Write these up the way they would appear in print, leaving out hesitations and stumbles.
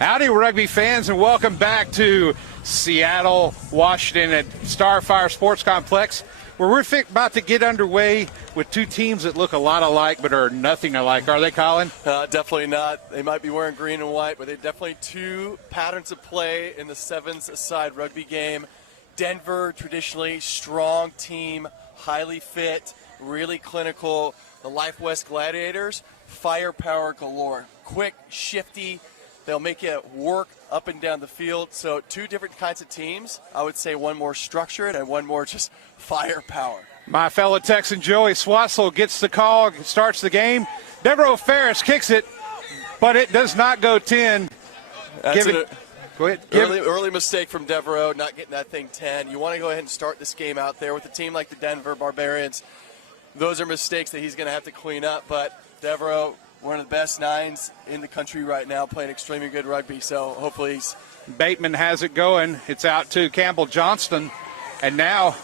Howdy, rugby fans, and welcome back to Seattle, Washington at Starfire Sports Complex, where we're about to get underway with two teams that look a lot alike but are nothing alike. Are they, Colin? Definitely not. They might be wearing green and white, but they're definitely two patterns of play in the sevens-a-side rugby game. Denver, traditionally strong team, highly fit, really clinical. The Life West Gladiators, firepower galore. Quick, shifty. They'll make you work up and down the field. So two different kinds of teams. I would say one more structured and one more just firepower. My fellow Texan Joey Swatzell gets the call, starts the game. Devereaux Ferris kicks it, but it does not go 10. Go ahead. Early mistake from Devereaux, not getting that thing 10. You want to go ahead and start this game out there with a team like the Denver Barbarians. Those are mistakes that he's going to have to clean up, but Devereaux, one of the best nines in the country right now, playing extremely good rugby, so hopefully he's... Bateman has it going. It's out to Campbell Johnston, and now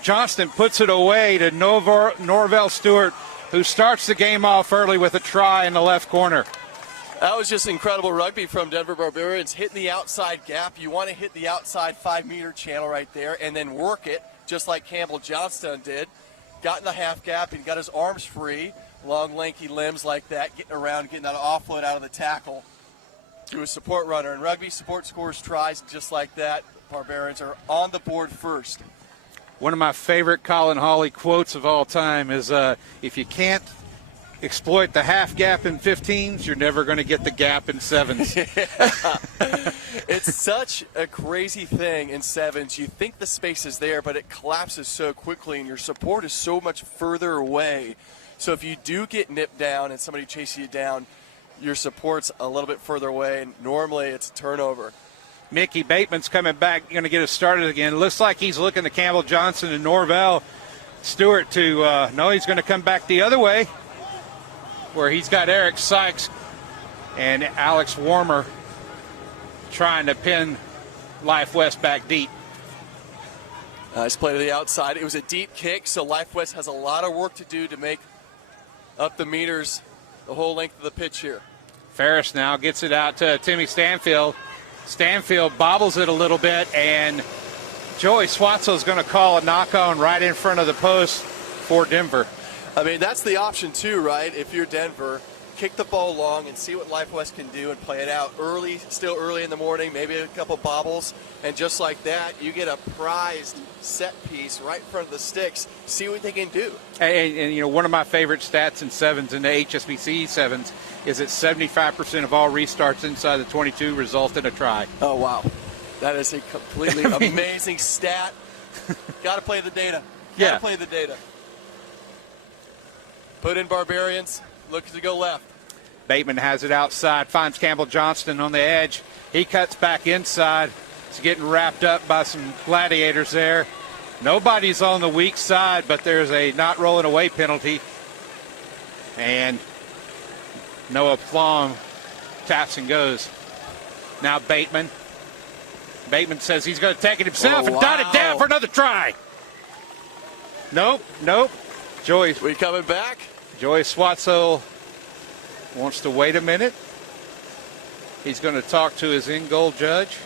Johnston puts it away to Norvell Stewart, who starts the game off early with a try in the left corner. That was just incredible rugby from Denver Barbarians, hitting the outside gap. You want to hit the outside 5-meter channel right there and then work it, just like Campbell Johnston did. Got in the half gap and got his arms free. Long, lanky limbs like that, getting around, getting that offload out of the tackle to a support runner. In rugby, support scores tries just like that. Barbarians are on the board first. One of my favorite Colin Hawley quotes of all time is, if you can't exploit the half gap in 15s, you're never going to get the gap in 7s. It's such a crazy thing in 7s. You think the space is there, but it collapses so quickly, and your support is so much further away. So if you do get nipped down and somebody chases you down, your support's a little bit further away, and normally it's a turnover. Mickey Bateman's coming back, going to get us started again. Looks like he's looking to Campbell Johnson and Norvell Stewart to, no, he's going to come back the other way, where he's got Eric Sykes and Alex Warmer trying to pin Life West back deep. Nice play to the outside. It was a deep kick, so Life West has a lot of work to do to make up the meters the whole length of the pitch here. Ferris now gets it out to Timmy Stanfield. Stanfield bobbles it a little bit, and Joey Swatzell is going to call a knock-on right in front of the post for Denver. I mean, that's the option too, right? If you're Denver, kick the ball long and see what Life West can do and play it out early, still early in the morning, maybe a couple bobbles, and just like that, you get a prized set piece right in front of the sticks. See what they can do. And you know, one of my favorite stats in 7s, in the HSBC 7s, is that 75% of all restarts inside the 22 result in a try. Oh, wow. That is a completely amazing stat. Got to play the data. Got to play the data. Put in Barbarians, looking to go left. Bateman has it outside, finds Campbell Johnston on the edge. He cuts back inside. He's getting wrapped up by some Gladiators there. Nobody's on the weak side, but there's a not rolling away penalty. And Noah Plum taps and goes. Now Bateman. Bateman says he's going to take it himself and dot it down for another try. Nope. Joey. We coming back? Joey Swatzell wants to wait a minute. He's going to talk to his in-goal judge.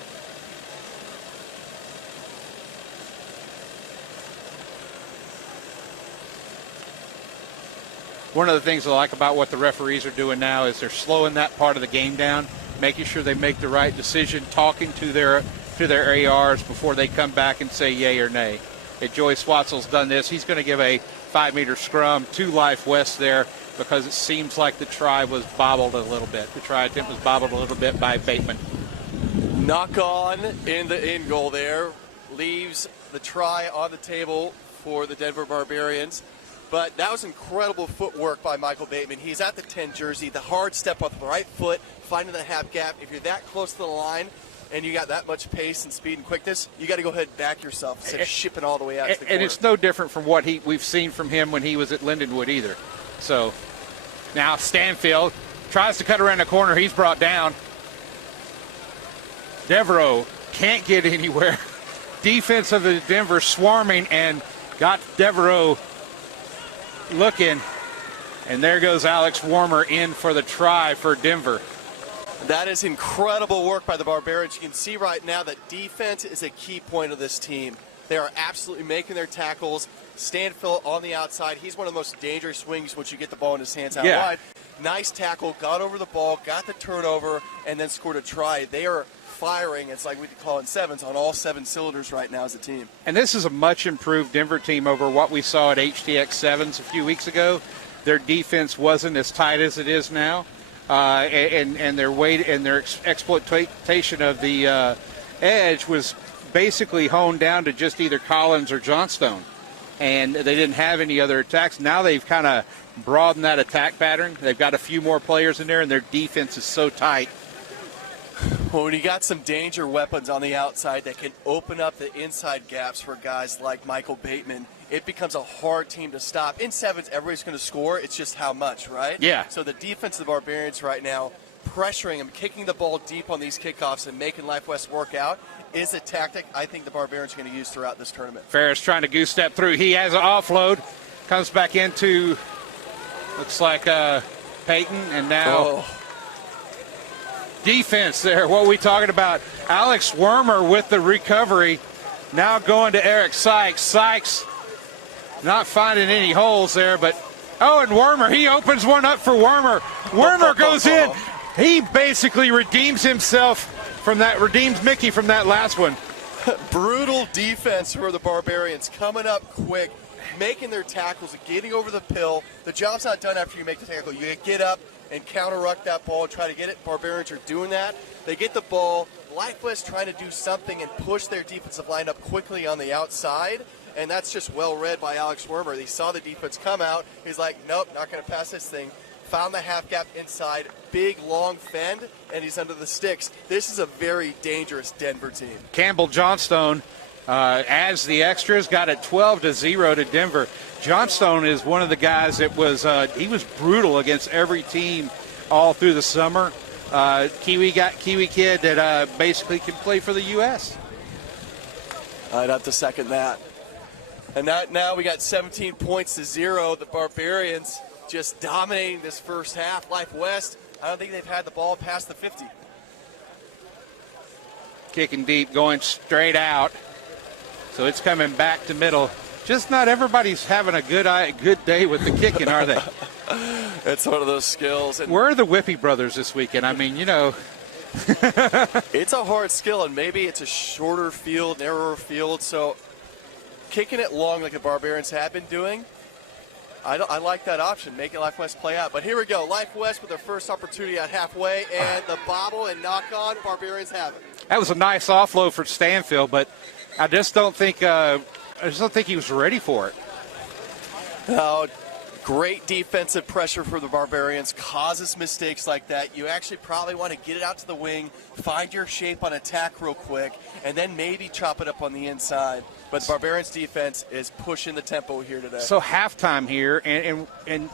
One of the things I like about what the referees are doing now is they're slowing that part of the game down, making sure they make the right decision, talking to their ARs before they come back and say yay or nay. If Joey Swatzell's done this, he's going to give a 5-meter scrum to Life West there because it seems like the try was bobbled a little bit. The try attempt was bobbled a little bit by Bateman. Knock on in the in goal there. Leaves the try on the table for the Denver Barbarians. But that was incredible footwork by Michael Bateman. He's at the 10 jersey, the hard step with the right foot, finding the half gap. If you're that close to the line and you got that much pace and speed and quickness, you got to go ahead and back yourself instead of shipping all the way out to the corner. And it's no different from what we've seen from him when he was at Lindenwood either. So now Stanfield tries to cut around the corner. He's brought down. Devereaux can't get anywhere. Defense of the Denver swarming and got Devereaux looking. And there goes Alex Warmer in for the try for Denver. That is incredible work by the Barbarians. You can see right now that defense is a key point of this team. They are absolutely making their tackles. Stanfield on the outside. He's one of the most dangerous swings once you get the ball in his hands out wide. Nice tackle, got over the ball, got the turnover, and then scored a try. They are firing, it's like we could call it sevens, on all 7 cylinders right now as a team. And this is a much improved Denver team over what we saw at HTX Sevens a few weeks ago. Their defense wasn't as tight as it is now, and their weight and their exploitation of the edge was basically honed down to just either Collins or Johnstone, and they didn't have any other attacks. Now they've kind of broadened that attack pattern. They've got a few more players in there, and their defense is so tight. Well, when you got some danger weapons on the outside that can open up the inside gaps for guys like Michael Bateman, it becomes a hard team to stop. In sevens, everybody's going to score. It's just how much, right? Yeah. So the defense of the Barbarians right now, pressuring them, kicking the ball deep on these kickoffs and making Life West work out is a tactic I think the Barbarians are going to use throughout this tournament. Ferris trying to goose step through. He has an offload. Comes back into, looks like Peyton, and now defense there. What are we talking about? Alex Wormer with the recovery. Now going to Eric Sykes. Sykes not finding any holes there, but and Wormer, he opens one up for Wormer. Wormer goes in. He basically redeems himself from that, redeems Mickey from that last one. Brutal defense for the Barbarians, coming up quick, making their tackles, getting over the pill. The job's not done after you make the tackle. You get up and counter-ruck that ball, try to get it. Barbarians are doing that. They get the ball. Life West trying to do something and push their defensive line up quickly on the outside, and that's just well read by Alex Wormer. He saw the defense come out. He's like, nope, not going to pass this thing. Found the half gap inside, big, long fend, and he's under the sticks. This is a very dangerous Denver team. Campbell Johnstone adds the extras, got it 12-0 to Denver. Johnstone is one of the guys that was he was brutal against every team all through the summer. Kiwi kid that basically can play for the U.S. I'd have to second that. And now we got 17 points to 0. The Barbarians just dominating this first half. Life West, I don't think they've had the ball past the 50. Kicking deep, going straight out. So it's coming back to middle. Just not everybody's having a good day with the kicking, are they? It's one of those skills. And where are the Whippy brothers this weekend? I mean, you know. It's a hard skill, and maybe it's a shorter field, narrower field. So kicking it long like the Barbarians have been doing, I like that option, making Life West play out. But here we go. Life West with their first opportunity at halfway, and the bobble and knock on, Barbarians have it. That was a nice offload for Stanfield, but I just don't think he was ready for it. Oh, great defensive pressure for the Barbarians causes mistakes like that. You actually probably want to get it out to the wing, find your shape on attack real quick, and then maybe chop it up on the inside. But the Barbarians defense is pushing the tempo here today. So halftime here, and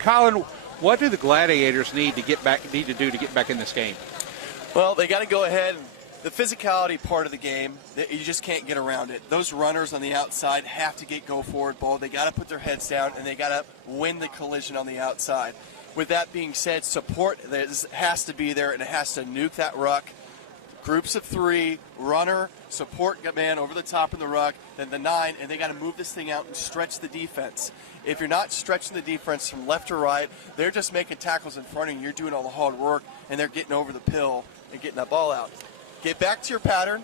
Colin, what do the Gladiators need to do to get back in this game? Well, they got to go ahead. The physicality part of the game, you just can't get around it. Those runners on the outside have to get go-forward ball. They got to put their heads down, and they got to win the collision on the outside. With that being said, support has to be there, and it has to nuke that ruck. Groups of 3, runner, support man over the top of the ruck, then the 9, and they got to move this thing out and stretch the defense. If you're not stretching the defense from left to right, they're just making tackles in front of you. You're doing all the hard work, and they're getting over the pill and getting that ball out. Get back to your pattern,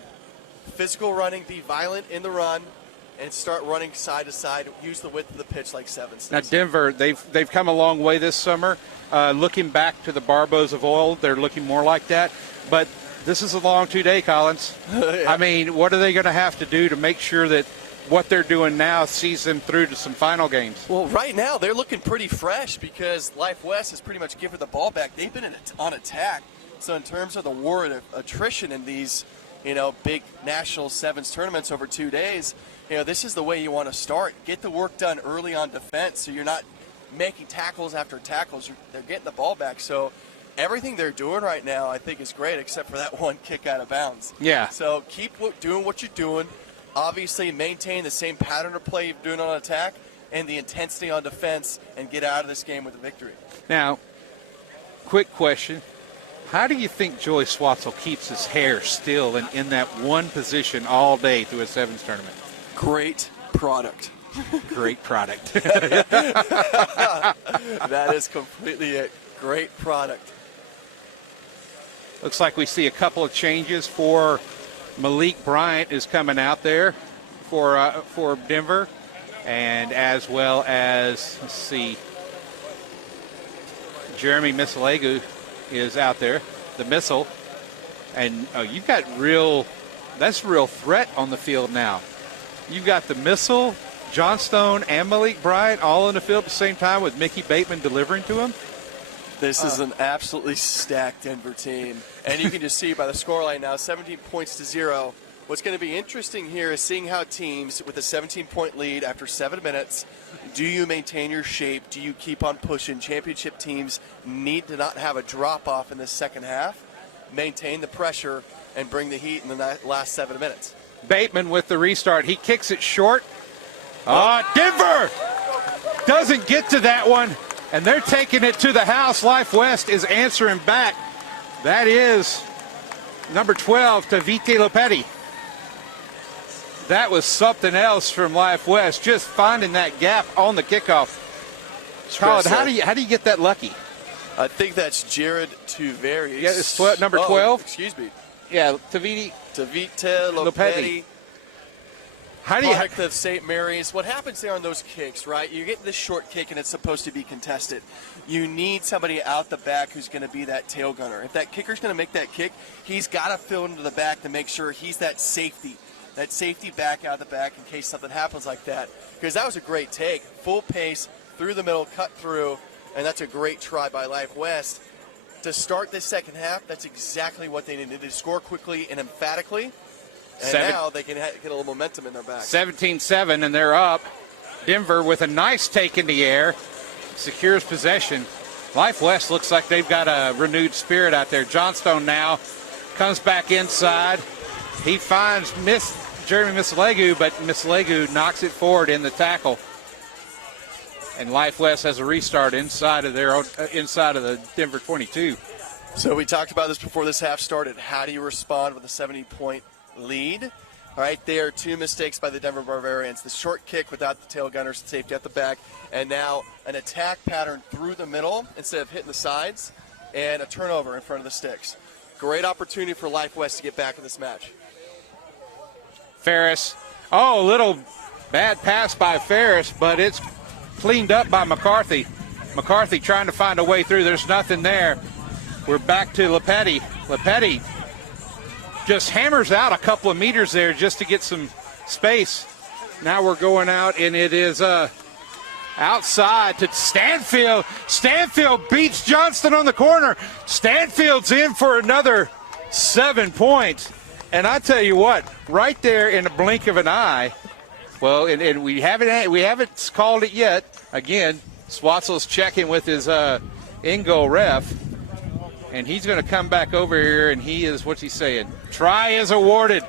physical running, be violent in the run, and start running side to side. Use the width of the pitch like sevens. Now Denver, they've come a long way this summer. Looking back to the Barbos of old, they're looking more like that. But this is a long 2-day, Collins. Yeah. I mean, what are they going to have to do to make sure that what they're doing now sees them through to some final games? Well, right now they're looking pretty fresh because Life West has pretty much given the ball back. They've been on attack. So in terms of the war of attrition in these, big national sevens tournaments over 2 days, this is the way you want to start. Get the work done early on defense so you're not making tackles after tackles. They're getting the ball back. So everything they're doing right now I think is great except for that one kick out of bounds. Yeah. So keep doing what you're doing. Obviously maintain the same pattern of play you're doing on attack and the intensity on defense and get out of this game with a victory. Now, quick question. How do you think Joey Swatzel keeps his hair still in that one position all day through a sevens tournament? Great product. Great product. That is completely it. Great product. Looks like we see a couple of changes for Malik Bryant is coming out there for Denver, and as well as, let's see, Jeremy Misalegu is out there, the missile, and you've got that's real threat on the field now. You've got the missile, Johnstone, and Malik Bryant all in the field at the same time with Mickey Bateman delivering to him. This is an absolutely stacked Denver team. And you can just see by the scoreline now, 17 points to 0. What's going to be interesting here is seeing how teams with a 17-point lead after 7 minutes, do you maintain your shape? Do you keep on pushing? Championship teams need to not have a drop-off in the second half, maintain the pressure, and bring the heat in the last 7 minutes. Bateman with the restart. He kicks it short. Denver doesn't get to that one. And they're taking it to the house. Life West is answering back. That is number 12, Tavite Lopetti. That was something else from Life West, just finding that gap on the kickoff. Colin, how do you get that lucky? I think that's Jared Tuveri. Yeah, it's number 12. Excuse me. Yeah, Tavite Lopetti. How do you Product of St. Mary's. What happens there on those kicks, right? You get this short kick and it's supposed to be contested. You need somebody out the back who's going to be that tail gunner. If that kicker's going to make that kick, he's got to fill into the back to make sure he's that safety back out the back in case something happens like that. Because that was a great take. Full pace, through the middle, cut through, and that's a great try by Life West. To start this second half, that's exactly what they needed to score quickly and emphatically. And now they can get a little momentum in their back. 17-7, and they're up. Denver with a nice take in the air, secures possession. Life West looks like they've got a renewed spirit out there. Johnstone now comes back inside. He finds Jeremy Misalegu, but Misalegu knocks it forward in the tackle. And Life West has a restart inside of the Denver 22. So we talked about this before this half started. How do you respond with a 70-point lead? All right, there are 2 mistakes by the Denver Barbarians. The short kick without the tail gunner safety at the back, and now an attack pattern through the middle instead of hitting the sides, and a turnover in front of the sticks. Great opportunity for Life West to get back in this match. Ferris. A little bad pass by Ferris, but it's cleaned up by McCarthy. McCarthy trying to find a way through. There's nothing there. We're back to Lopetti. Lopetti just hammers out a couple of meters there just to get some space. Now we're going out, and it is outside to Stanfield. Stanfield beats Johnston on the corner. Stanfield's in for another 7 points. And I tell you what, right there in the blink of an eye, well, and we haven't called it yet. Again, Swatzel's checking with his in-goal ref. And he's going to come back over here, and what's he saying? Try is awarded.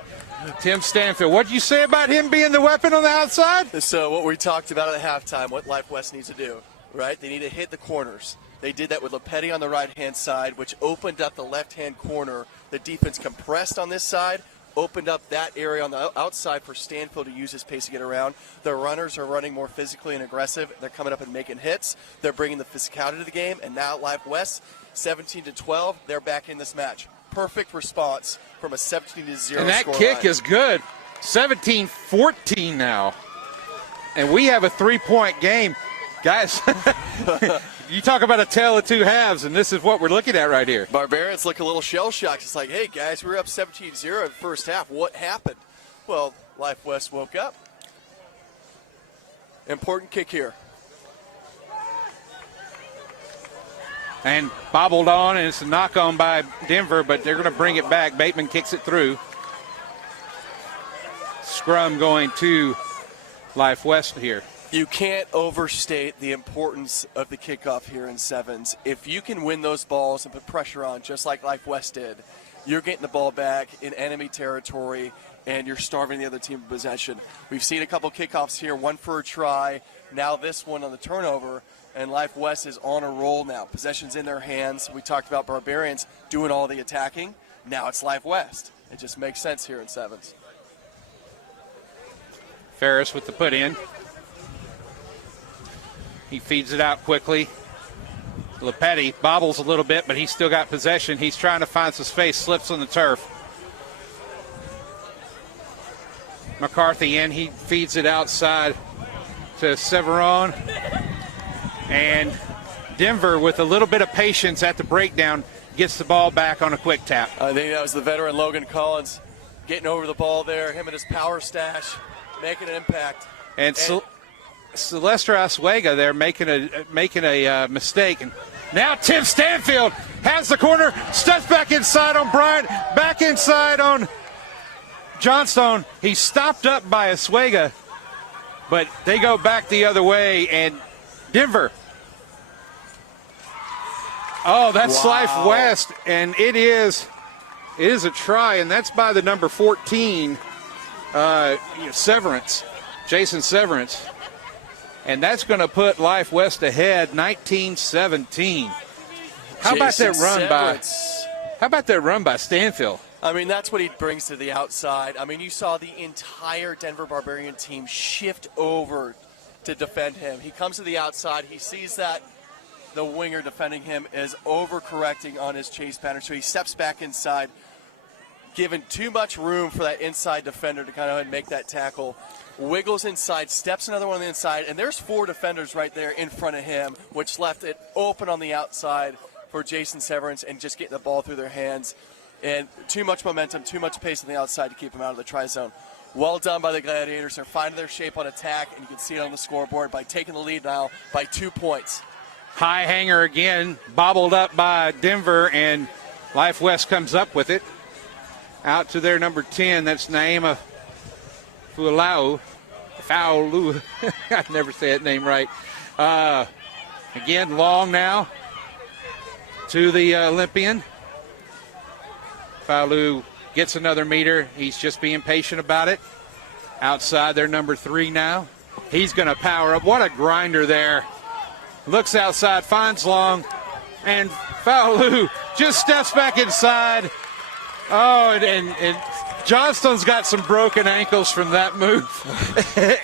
Tim Stanfield. What did you say about him being the weapon on the outside? So what we talked about at halftime, what Life West needs to do, right? They need to hit the corners. They did that with Lopetti on the right-hand side, which opened up the left-hand corner. The defense compressed on this side, opened up that area on the outside for Stanfield to use his pace to get around. The runners are running more physically and aggressive. They're coming up and making hits. They're bringing the physicality to the game. And now Life West, 17-12, they're back in this match. Perfect response from a 17-0 score. And that kick is good. 17-14 now. And we have a 3-point game. Guys, you talk about a tale of 2 halves, and this is what we're looking at right here. Barbarians look a little shell-shocked. It's like, hey, guys, we were up 17-0 in the first half. What happened? Well, Life West woke up. Important kick here. And bobbled on, and it's a knock-on by Denver, but they're going to bring it back. Bateman kicks it through. Scrum going to Life West here. You can't overstate the importance of the kickoff here in sevens. If you can win those balls and put pressure on, just like Life West did, you're getting the ball back in enemy territory, and you're starving the other team of possession. We've seen a couple kickoffs here, one for a try, now this one on the turnover, and Life West is on a roll now. Possession's in their hands. We talked about Barbarians doing all the attacking. Now it's Life West. It just makes sense here in sevens. Ferris with the put in. He feeds it out quickly. Lepetti bobbles a little bit, but he's still got possession. He's trying to find some space, slips on the turf. McCarthy in, he feeds it outside to Severon. And Denver, with a little bit of patience at the breakdown, gets the ball back on a quick tap. I think that was the veteran Logan Collins getting over the ball there, him and his power stash, making an impact. And Sylvester Oswego there making a mistake. And now Tim Stanfield has the corner, steps back inside on Bryant, back inside on Johnstone. He's stopped up by Oswego, but they go back the other way, and Denver. Oh, that's Life West, and it is a try, and that's by the number 14, Severance, Jason Severance. And that's going to put Life West ahead 19-17. How about that run by Stanfield? I mean, that's what he brings to the outside. I mean, you saw the entire Denver Barbarian team shift over to defend him. He comes to the outside. He sees that the winger defending him is overcorrecting on his chase pattern, so he steps back inside, giving too much room for that inside defender to kind of make that tackle. Wiggles inside, steps another one on the inside, and there's 4 defenders right there in front of him, which left it open on the outside for Jason Severance and just getting the ball through their hands. And too much momentum, too much pace on the outside to keep him out of the try zone. Well done by the Gladiators. They're finding their shape on attack, and you can see it on the scoreboard by taking the lead now by 2 points. High hanger again, bobbled up by Denver, and Life West comes up with it. Out to their number 10, that's Naima Faulu. I never say that name right. Again, long now to the Olympian. Faulu gets another meter. He's just being patient about it. Outside their number 3 now. He's going to power up. What a grinder there. Looks outside, finds long, and Faulu just steps back inside. Oh, and Johnstone's got some broken ankles from that move.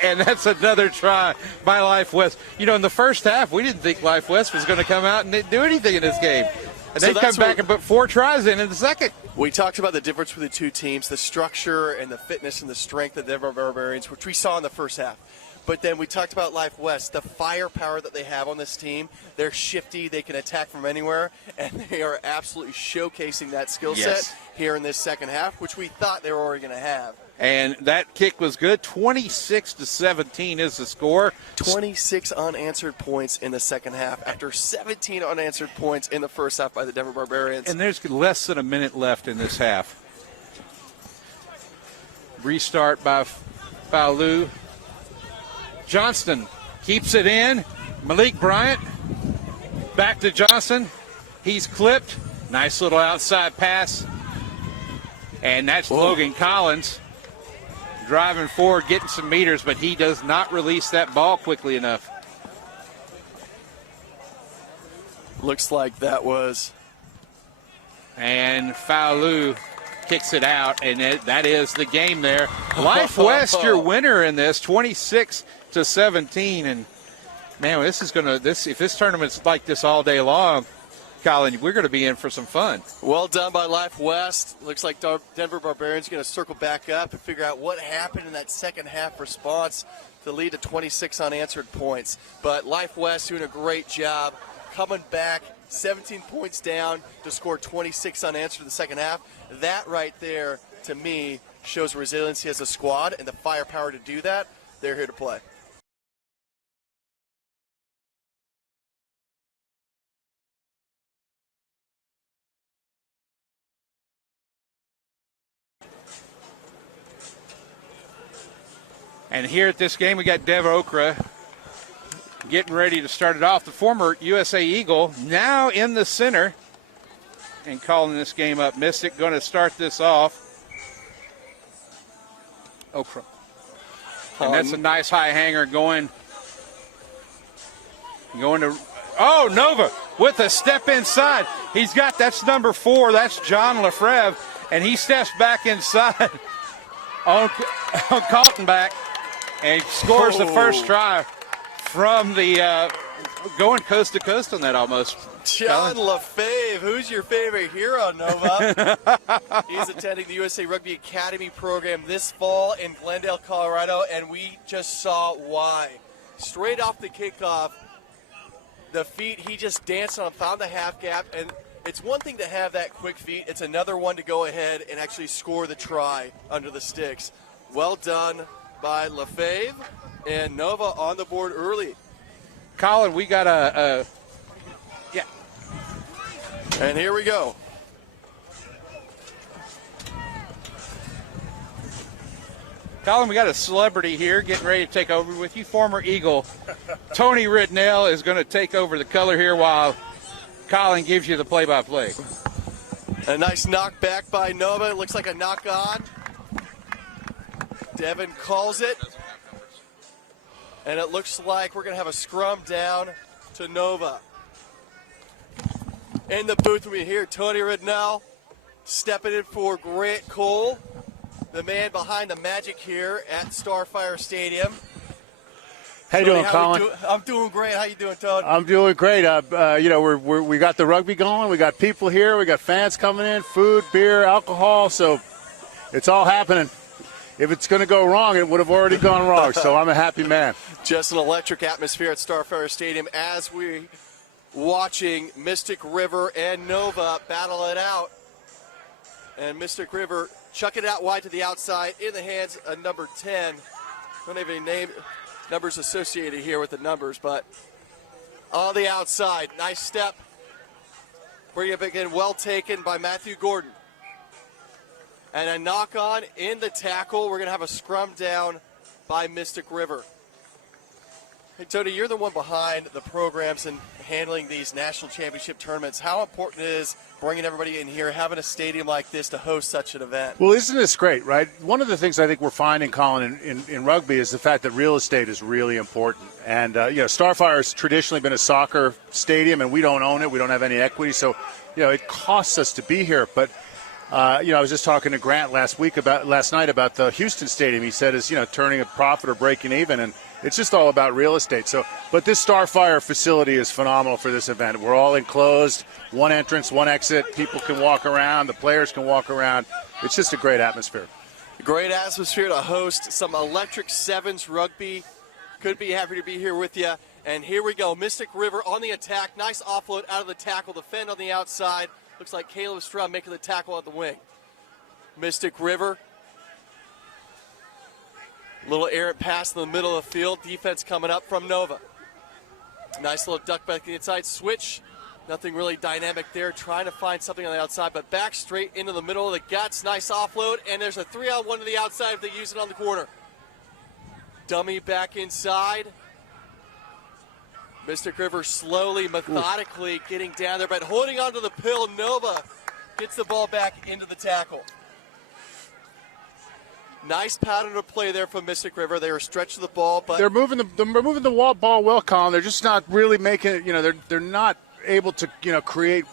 And that's another try by Life West. You know, in the first half, we didn't think Life West was going to come out and do anything in this game. And they come back and put 4 tries in the second. We talked about the difference between the two teams, the structure and the fitness and the strength of the Denver Barbarians, which we saw in the first half. But then we talked about Life West, the firepower that they have on this team. They're shifty, they can attack from anywhere, and they are absolutely showcasing that skill set here in this second half, which we thought they were already going to have. And that kick was good. 26-17 is the score. 26 unanswered points in the second half after 17 unanswered points in the first half by the Denver Barbarians. And there's less than a minute left in this half. Restart by Faulu. Johnston keeps it in. Malik Bryant back to Johnson. He's clipped. Nice little outside pass. And that's Logan Collins driving forward, getting some meters, but he does not release that ball quickly enough. Looks like that was. And Faulu kicks it out, and that is the game there. Life West, your winner in this, 26-17, and man, if this tournament's like this all day long, Colin, we're going to be in for some fun. Well done by Life West. Looks like Denver Barbarians are going to circle back up and figure out what happened in that second half response to lead to 26 unanswered points. But Life West doing a great job coming back, 17 points down to score 26 unanswered in the second half. That right there, to me, shows resiliency as a squad and the firepower to do that. They're here to play. And here at this game, we got Dev Okra getting ready to start it off. The former USA Eagle now in the center and calling this game up. Mystic going to start this off. Okra. And that's a nice high hanger going to, oh, Nova with a step inside. That's number 4. That's John Lefebvre. And he steps back inside on Kaltenbach and scores the first try from the going coast to coast on that almost. John Lefebvre, who's your favorite hero, Nova? He's attending the USA Rugby Academy program this fall in Glendale, Colorado, and we just saw why. Straight off the kickoff, the feet he just danced on, found the half gap, and it's one thing to have that quick feet. It's another one to go ahead and actually score the try under the sticks. Well done by Lefebvre, and Nova on the board early. Colin, we got yeah. And here we go. Colin, we got a celebrity here getting ready to take over with you. Former Eagle Tony Ritnell is going to take over the color here while Colin gives you the play-by-play. A nice knock back by Nova. It looks like a knock on. Devin calls it. And it looks like we're going to have a scrum down to Nova. In the booth we hear Tony Ritnell stepping in for Grant Cole, the man behind the magic here at Starfire Stadium. How you doing, Colin? I'm doing great. How you doing, Tony? I'm doing great. We got the rugby going. We got people here. We got fans coming in, food, beer, alcohol. So it's all happening. If it's going to go wrong, it would have already gone wrong. So I'm a happy man. Just an electric atmosphere at Starfire Stadium as we watching Mystic River and Nova battle it out. And Mystic River chuck it out wide to the outside in the hands of number 10. Don't have any name numbers associated here with the numbers, but on the outside, nice step. Bring it back in, well taken by Matthew Gordon. And a knock on in the tackle. We're going to have a scrum down by Mystic River. Hey, Tony, you're the one behind the programs and handling these national championship tournaments. How important it is bringing everybody in here, having a stadium like this to host such an event? Well, isn't this great, right? One of the things I think we're finding, Colin, in rugby is the fact that real estate is really important. And, Starfire has traditionally been a soccer stadium, and we don't own it. We don't have any equity. So, it costs us to be here. But, I was just talking to Grant last night about the Houston Stadium. He said it's, turning a profit or breaking even. And it's just all about real estate. So, but this Starfire facility is phenomenal for this event. We're all enclosed, one entrance, one exit. People can walk around. The players can walk around. It's just a great atmosphere. Great atmosphere to host some electric sevens rugby. Could be happy to be here with you. And here we go. Mystic River on the attack. Nice offload out of the tackle. Defend on the outside. Looks like Caleb Strum making the tackle at the wing. Mystic River. Little errant pass in the middle of the field. Defense coming up from Nova. Nice little duck back to the inside. Switch. Nothing really dynamic there. Trying to find something on the outside, but back straight into the middle of the guts. Nice offload, and there's a 3-on-1 to the outside if they use it on the corner. Dummy back inside. Mystic River slowly, methodically getting down there, but holding onto the pill. Nova gets the ball back into the tackle. Nice pattern of play there from Mystic River. They were stretching the ball, but they're moving the ball well, Colin. They're just not really making it. They're not able to create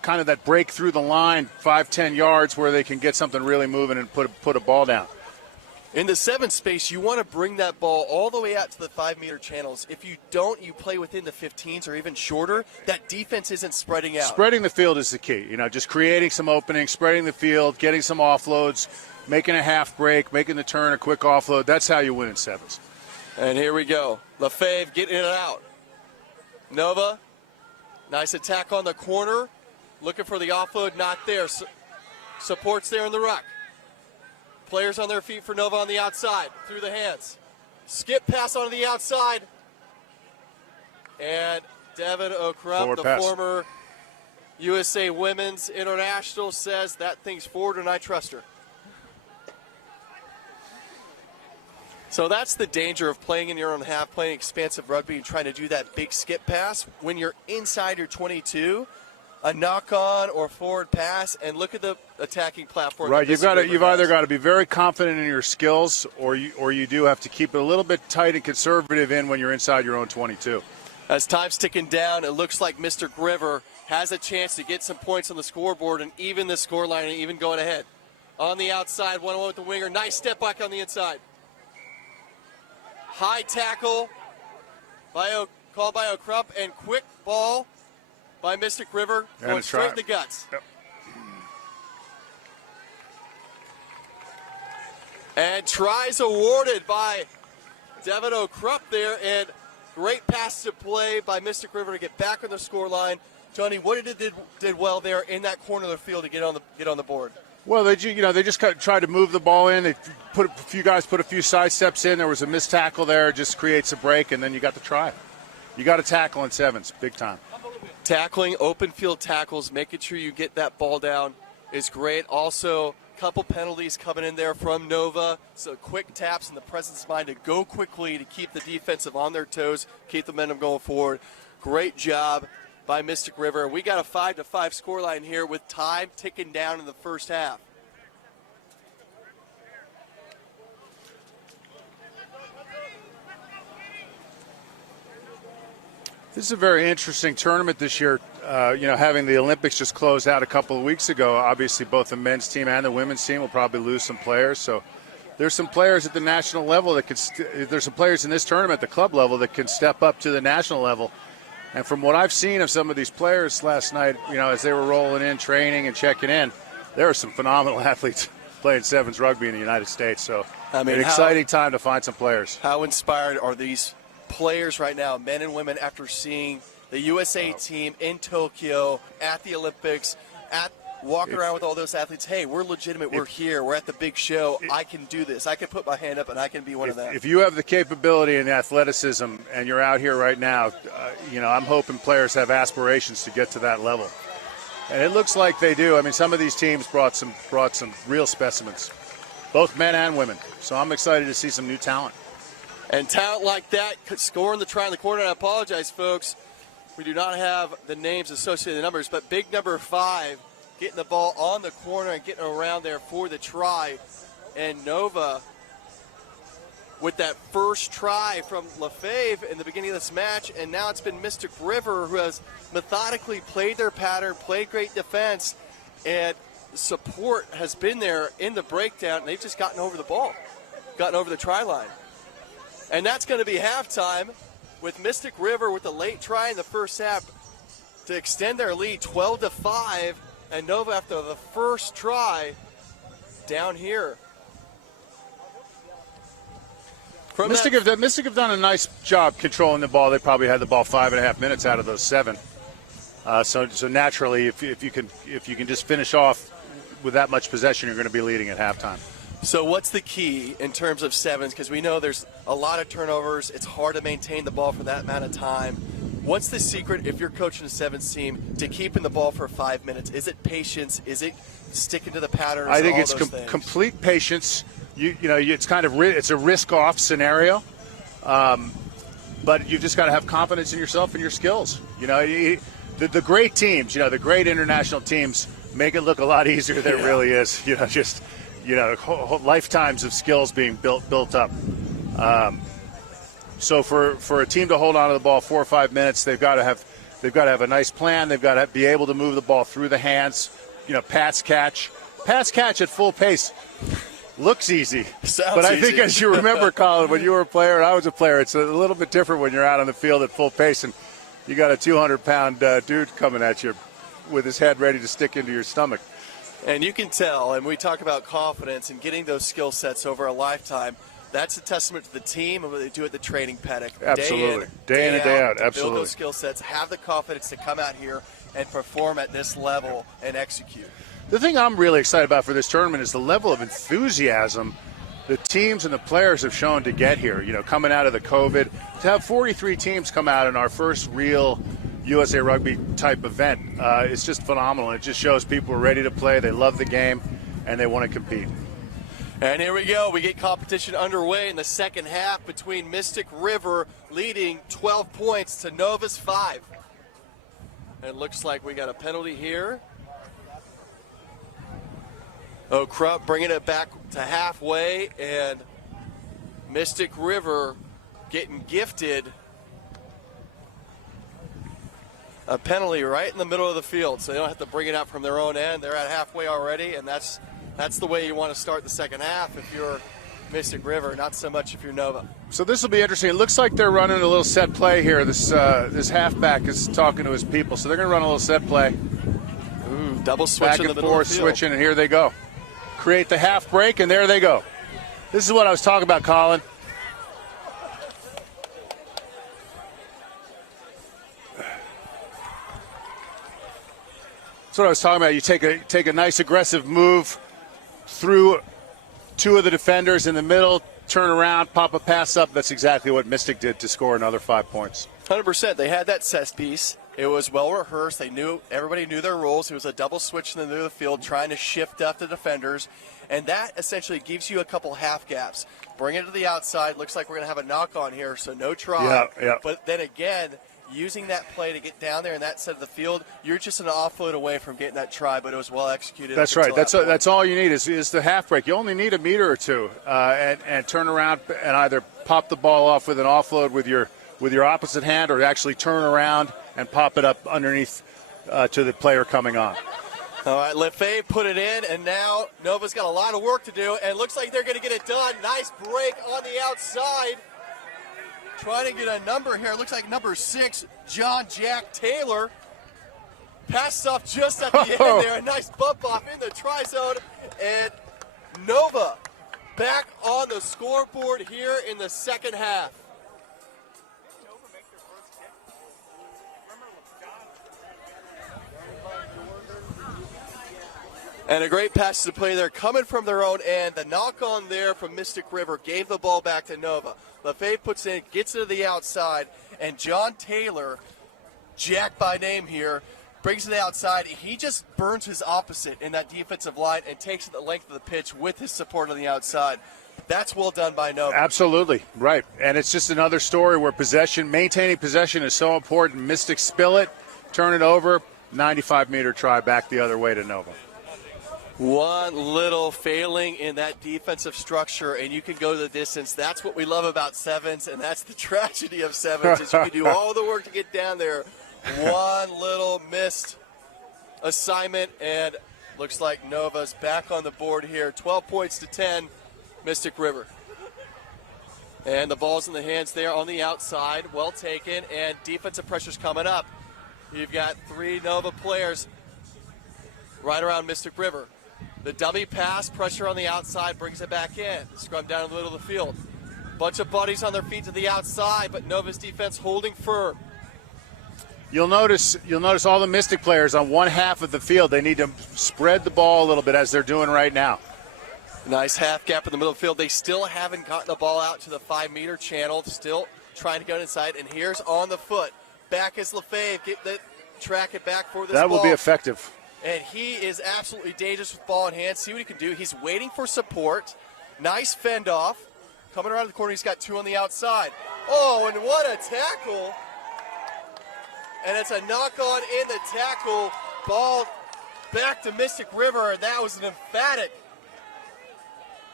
kind of that break through the line 5-10 yards where they can get something really moving and put a ball down. In the 7 space, you want to bring that ball all the way out to the 5-meter channels. If you don't, you play within the 15s or even shorter. That defense isn't spreading out. Spreading the field is the key. Just creating some openings, spreading the field, getting some offloads, making a half break, making the turn, a quick offload. That's how you win in sevens. And here we go. Lefebvre getting it out. Nova, nice attack on the corner. Looking for the offload, not there. Supports there in the ruck. Players on their feet for Nova on the outside, through the hands. Skip pass onto the outside. And Devin Okrum, the former USA Women's International, says that thing's forward and I trust her. So that's the danger of playing in your own half, playing expansive rugby and trying to do that big skip pass. When you're inside your 22, a knock-on or forward pass, and look at the attacking platform. Right, you've either got to be very confident in your skills, or you do have to keep it a little bit tight and conservative when you're inside your own 22. As time's ticking down, it looks like Mr. Griver has a chance to get some points on the scoreboard and even the scoreline and even going ahead. On the outside, 1-on-1 with the winger. Nice step back on the inside. High tackle called by O'Krump, and quick ball by Mystic River, going straight in the guts. Yep. And tries awarded by Devin O'Krump there, and great pass to play by Mystic River to get back on the scoreline. Tony, what did well there in that corner of the field to get on the board? Well, they just tried to move the ball in. They put a few side steps in. There was a missed tackle there. It just creates a break, and then you got the try. You got to tackle in sevens, big time. Tackling, open field tackles, making sure you get that ball down is great. Also, a couple penalties coming in there from Nova. So quick taps and the presence of mind to go quickly to keep the defensive on their toes, keep the momentum going forward. Great job by Mystic River. We got a 5-5 scoreline here with time ticking down in the first half. This is a very interesting tournament this year. Having the Olympics just closed out a couple of weeks ago, obviously both the men's team and the women's team will probably lose some players. So there's some players at the national level there's some players in this tournament at the club level that can step up to the national level. And from what I've seen of some of these players last night, as they were rolling in, training and checking in, there are some phenomenal athletes playing sevens rugby in the United States. So an exciting time to find some players. How inspired are these players right now, men and women, after seeing the USA team in Tokyo at the Olympics, walking around with all those athletes? Hey, we're legitimate. We're here. We're at the big show. I can do this. I can put my hand up, and I can be one of them. If you have the capability and the athleticism, and you're out here right now, I'm hoping players have aspirations to get to that level. And it looks like they do. I mean, some of these teams brought some real specimens, both men and women. So I'm excited to see some new talent. And talent like that scoring the try in the corner. And I apologize, folks. We do not have the names associated with the numbers, but big number 5 getting the ball on the corner and getting around there for the try. And Nova with that first try from Lefebvre in the beginning of this match, and now it's been Mystic River who has methodically played their pattern, played great defense, and support has been there in the breakdown, and they've just gotten over the ball, gotten over the try line. And that's going to be halftime with Mystic River with the late try in the first half to extend their lead 12-5, and Nova after the first try down here. Mystic have done a nice job controlling the ball. They probably had the ball 5.5 minutes out of those 7. So naturally, if you can just finish off with that much possession, you're going to be leading at halftime. So what's the key in terms of sevens? Because we know there's a lot of turnovers. It's hard to maintain the ball for that amount of time. What's the secret, if you're coaching a sevens team, to keeping the ball for 5 minutes? Is it patience? Is it sticking to the pattern? I think it's complete patience. It's a risk-off scenario, but you've just got to have confidence in yourself and your skills. The great teams, the great international teams make it look a lot easier than it really is. Whole lifetimes of skills being built up. So for a team to hold on to the ball 4 or 5 minutes, they've got to have a nice plan. They've got to be able to move the ball through the hands. Pass catch at full pace looks easy. But I think, as you remember, Colin, when you were a player and I was a player, it's a little bit different when you're out on the field at full pace and you got a 200-pound dude coming at you with his head ready to stick into your stomach. And you can tell, and we talk about confidence and getting those skill sets over a lifetime. That's a testament to the team and what they do at the training paddock. Absolutely. Day in and day out. Absolutely. Build those skill sets, have the confidence to come out here and perform at this level and execute. The thing I'm really excited about for this tournament is the level of enthusiasm the teams and the players have shown to get here. Coming out of the COVID, to have 43 teams come out in our first real USA Rugby type event, it's just phenomenal. It just shows people are ready to play, they love the game, and they want to compete. And here we go. We get competition underway in the second half between Mystic River leading 12 points to Nova's 5. And it looks like we got a penalty here. Oh, Krupp bringing it back to halfway, and Mystic River getting gifted a penalty right in the middle of the field, so they don't have to bring it out from their own end. They're at halfway already, and that's the way you want to start the second half if you're Mystic River, not so much if you're Nova. So this will be interesting. It looks like they're running a little set play here. This halfback is talking to his people, so they're going to run a little set play. Ooh, double switch back in the and middle forth, of the field. switching, and here they go. Create the half break, and there they go. This is what I was talking about, Colin. That's what I was talking about. You take a nice aggressive move through two of the defenders in the middle, turn around, pop a pass up. That's exactly what Mystic did to score another 5 points. 100%. They had that set piece. It was well rehearsed. Everybody knew their roles. It was a double switch in the middle of the field, trying to shift up the defenders, and that essentially gives you a couple half gaps. Bring it to the outside. Looks like we're going to have a knock on here, so no try. Yeah. But then again, using that play to get down there in that side of the field, you're just an offload away from getting that try, but it was well executed. That's right. That's all you need is the half break. You only need a meter or two, and turn around and either pop the ball off with an offload with your opposite hand, or actually turn around and pop it up underneath to the player coming on. All right, Lefebvre put it in, and now Nova's got a lot of work to do, and it looks like they're going to get it done. Nice break on the outside. Trying to get a number here. Looks like number 6, John Jack Taylor. Passes off just at the end there. A nice bump off in the try zone. And Nova back on the scoreboard here in the second half. And a great pass to play there coming from their own end. The knock on there from Mystic River gave the ball back to Nova. Lefebvre puts it in, gets it to the outside, and John Taylor, Jack by name here, brings it to the outside. He just burns his opposite in that defensive line and takes it the length of the pitch with his support on the outside. That's well done by Nova. Absolutely, right. And it's just another story where maintaining possession is so important. Mystic spill it, turn it over, 95-meter try back the other way to Nova. One little failing in that defensive structure, and you can go the distance. That's what we love about sevens, and that's the tragedy of sevens, is you can do all the work to get down there. One little missed assignment, and looks like Nova's back on the board here. 12 points to 10, Mystic River. And the ball's in the hands there on the outside. Well taken, and defensive pressure's coming up. You've got 3 Nova players right around Mystic River. The dummy pass, pressure on the outside, brings it back in. Scrum down in the middle of the field. Bunch of buddies on their feet to the outside, but Nova's defense holding firm. You'll notice all the Mystic players on one half of the field. They need to spread the ball a little bit, as they're doing right now. Nice half gap in the middle of the field. They still haven't gotten the ball out to the 5-meter channel. Still trying to go inside, and here's on the foot. Back is Lefebvre. Track it back for this ball. That will be effective. And he is absolutely dangerous with ball in hand. See what he can do. He's waiting for support. Nice fend off. Coming around the corner, he's got 2 on the outside. Oh, and what a tackle. And it's a knock-on in the tackle. Ball back to Mystic River, and that was an emphatic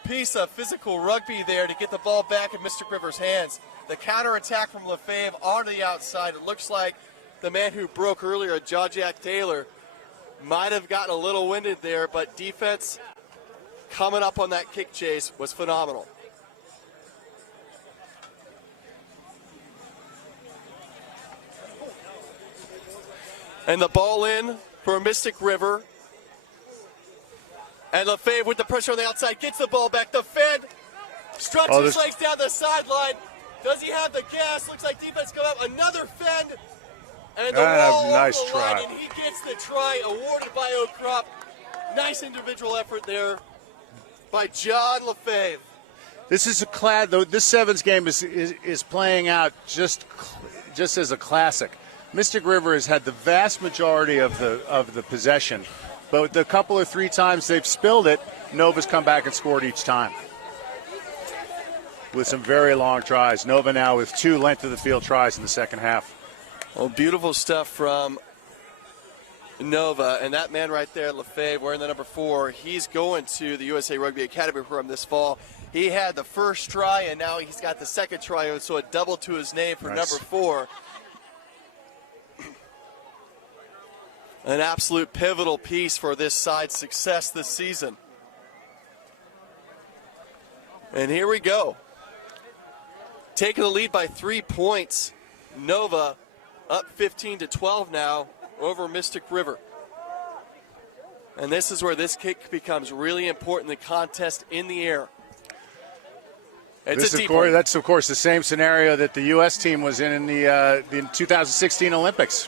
piece of physical rugby there to get the ball back in Mystic River's hands. The counterattack from Lefebvre onto the outside. It looks like the man who broke earlier, John Jack Taylor, might have gotten a little winded there, but defense coming up on that kick chase was phenomenal. And the ball in for Mystic River. And Lefebvre with the pressure on the outside gets the ball back. The fend struts his legs down the sideline. Does he have the gas? Looks like defense come up. Another fend. And the wall nice over the try. line, and he gets the try awarded by O'Krupp. Nice individual effort there by John Lefebvre. This is this sevens game is playing out just as a classic. Mystic River has had the vast majority of the possession, but the couple or 3 times they've spilled it, Nova's come back and scored each time with some very long tries. Nova now with 2 length of the field tries in the second half. Well, beautiful stuff from Nova. And that man right there, Lefebvre, wearing the number 4, he's going to the USA Rugby Academy program this fall. He had the first try, and now he's got the second try, so a double to his name for Nice. number 4. An absolute pivotal piece for this side's success this season. And here we go. Taking the lead by 3 points. Nova up 15-12 now over Mystic River. And this is where this kick becomes really important, the contest in the air. It's a deep one. That's, of course, the same scenario that the U.S. team was in the 2016 Olympics,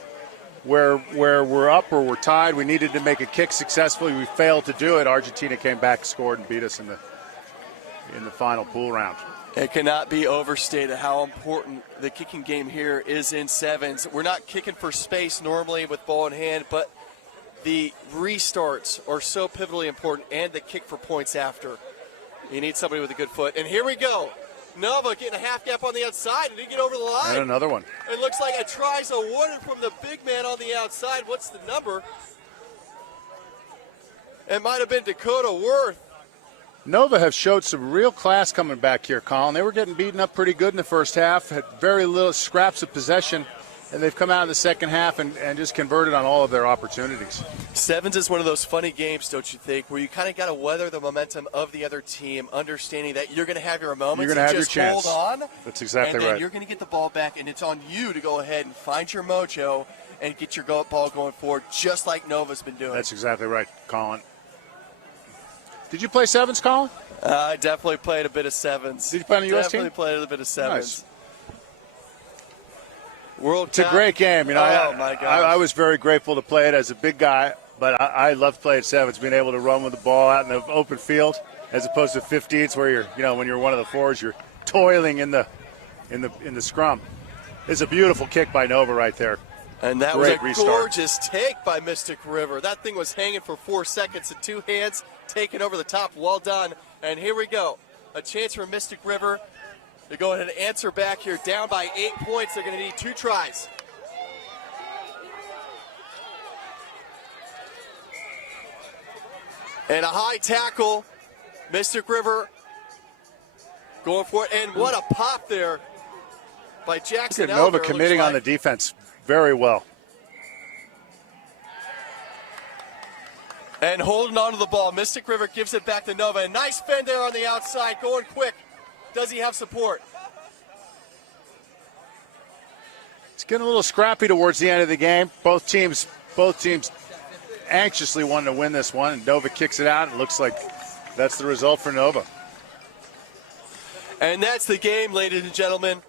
where we're up or we're tied. We needed to make a kick successfully. We failed to do it. Argentina came back, scored, and beat us in the final pool round. It cannot be overstated how important the kicking game here is in sevens. We're not kicking for space normally with ball in hand, but the restarts are so pivotally important, and the kick for points after. You need somebody with a good foot. And here we go. Nova getting a half gap on the outside. Did he get over the line? And another one. It looks like a try's awarded from the big man on the outside. What's the number? It might have been Dakota Worth. Nova have showed some real class coming back here, Colin. They were getting beaten up pretty good in the first half, had very little scraps of possession, and they've come out in the second half and just converted on all of their opportunities. Sevens is one of those funny games, don't you think, where you kind of got to weather the momentum of the other team, understanding that you're going to have your moments. You're going to have your chance. Hold on. That's exactly and then right. You're going to get the ball back, and it's on you to go ahead and find your mojo and get your ball going forward, just like Nova's been doing. That's exactly right, Colin. Did you play sevens, Colin? I definitely played a bit of sevens. Did you play on the U.S. team? Definitely played a bit of sevens. Nice. World It's a great game. You know, my God. I was very grateful to play it as a big guy, but I love playing sevens, being able to run with the ball out in the open field, as opposed to 15s where when you're one of the fours, you're toiling in the scrum. It's a beautiful kick by Nova right there. And that Great was a gorgeous take by Mystic River. That thing was hanging for 4 seconds in 2 hands, taken over the top. Well done. And here we go. A chance for Mystic River to go ahead and answer back here. Down by 8 points. They're going to need 2 tries. And a high tackle. Mystic River going for it. And what a pop there by Jackson. Look at Nova Elder, committing on the defense very well. And holding on to the ball. Mystic River gives it back to Nova. A nice fend there on the outside, going quick. Does he have support? It's getting a little scrappy towards the end of the game. Both teams anxiously wanting to win this one, and Nova kicks it out. It looks like that's the result for Nova. And that's the game, ladies and gentlemen.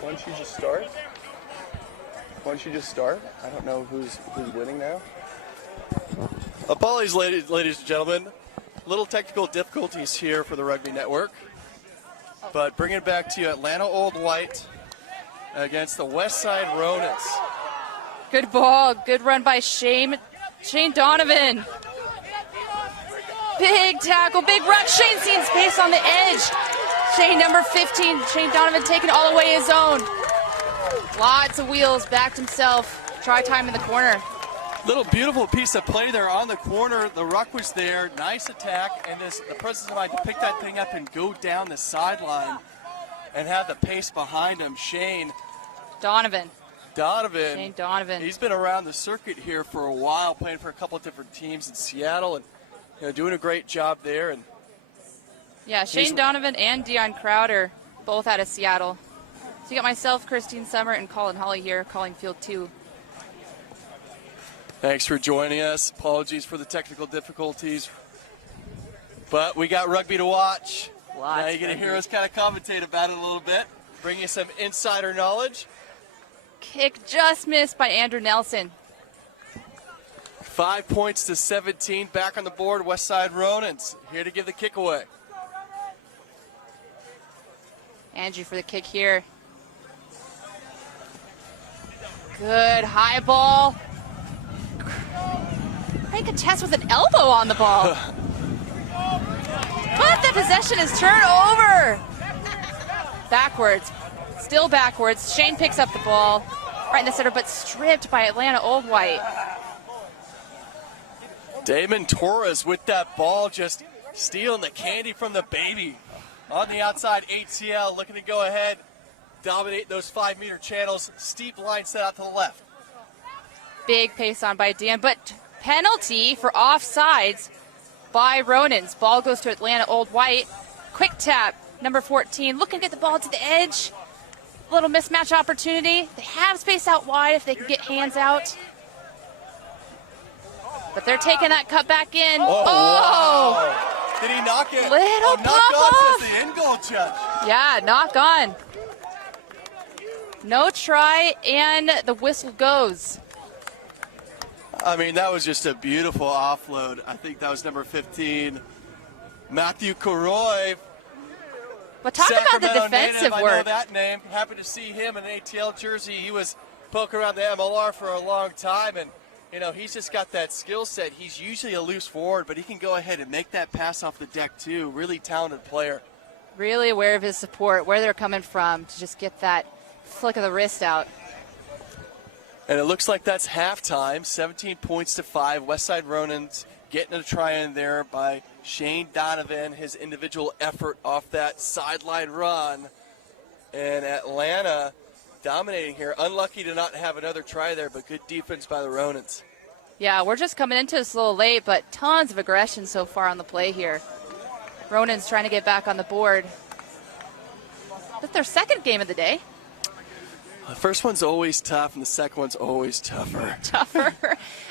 Why don't you just start? Why don't you just start? I don't know who's winning now. Apologies, ladies and gentlemen. Little technical difficulties here for the Rugby Network. But bringing it back to you, Atlanta Old White against the Westside Ronins. Good ball. Good run by Shane Donovan. Big tackle, big ruck. Shane seeing space on the edge. Shane, number 15, Shane Donovan taking all the way his own. Lots of wheels, backed himself. Try time in the corner. Little beautiful piece of play there on the corner. The ruck was there. Nice attack. And the presence of mind to pick that thing up and go down the sideline and have the pace behind him. Shane Donovan. Shane Donovan. He's been around the circuit here for a while, playing for a couple of different teams in Seattle and doing a great job there. And yeah, Shane Donovan and Dion Crowder, both out of Seattle. So you got myself, Christine Summer, and Colin Holly here calling field 2. Thanks for joining us. Apologies for the technical difficulties. But we got rugby to watch. Now you're going to hear us kind of commentate about it a little bit, bring you some insider knowledge. Kick just missed by Andrew Nelson. 5 points to 17. Back on the board, Westside Ronins here to give the kick away. Andrew for the kick here. Good high ball. I contest with an elbow on the ball. But the possession is turned over. Backwards. Still backwards. Shane picks up the ball. Right in the center, but stripped by Atlanta Old White. Damon Torres with that ball, just stealing the candy from the baby. On the outside, ATL looking to go ahead, dominate those 5-meter channels. Steep line set out to the left. Big pace on by Dan, but penalty for offsides by Ronins. Ball goes to Atlanta Old White. Quick tap, number 14, looking to get the ball to the edge. A little mismatch opportunity. They have space out wide if they can get hands out. But they're taking that cut back in. Wow. Did he knock it? Little knock pop on, off. says the in-goal judge. Yeah, knock on. No try, and the whistle goes. I mean, that was just a beautiful offload. I think that was number 15, Matthew Koroy. But talk about the Sacramento defensive native, I know work. that name. Happy to see him in an ATL jersey. He was poking around the MLR for a long time, and he's just got that skill set. He's usually a loose forward, but he can go ahead and make that pass off the deck too. Really talented player. Really aware of his support, where they're coming from to just get that flick of the wrist out. And it looks like that's halftime. 17 points to 5. Westside Ronins getting a try in there by Shane Donovan. His individual effort off that sideline run. And Atlanta dominating here. Unlucky to not have another try there, but good defense by the Ronins. Yeah, we're just coming into this a little late, but tons of aggression so far on the play here. Ronan's trying to get back on the board. That's their second game of the day. The first one's always tough, and the second one's always tougher.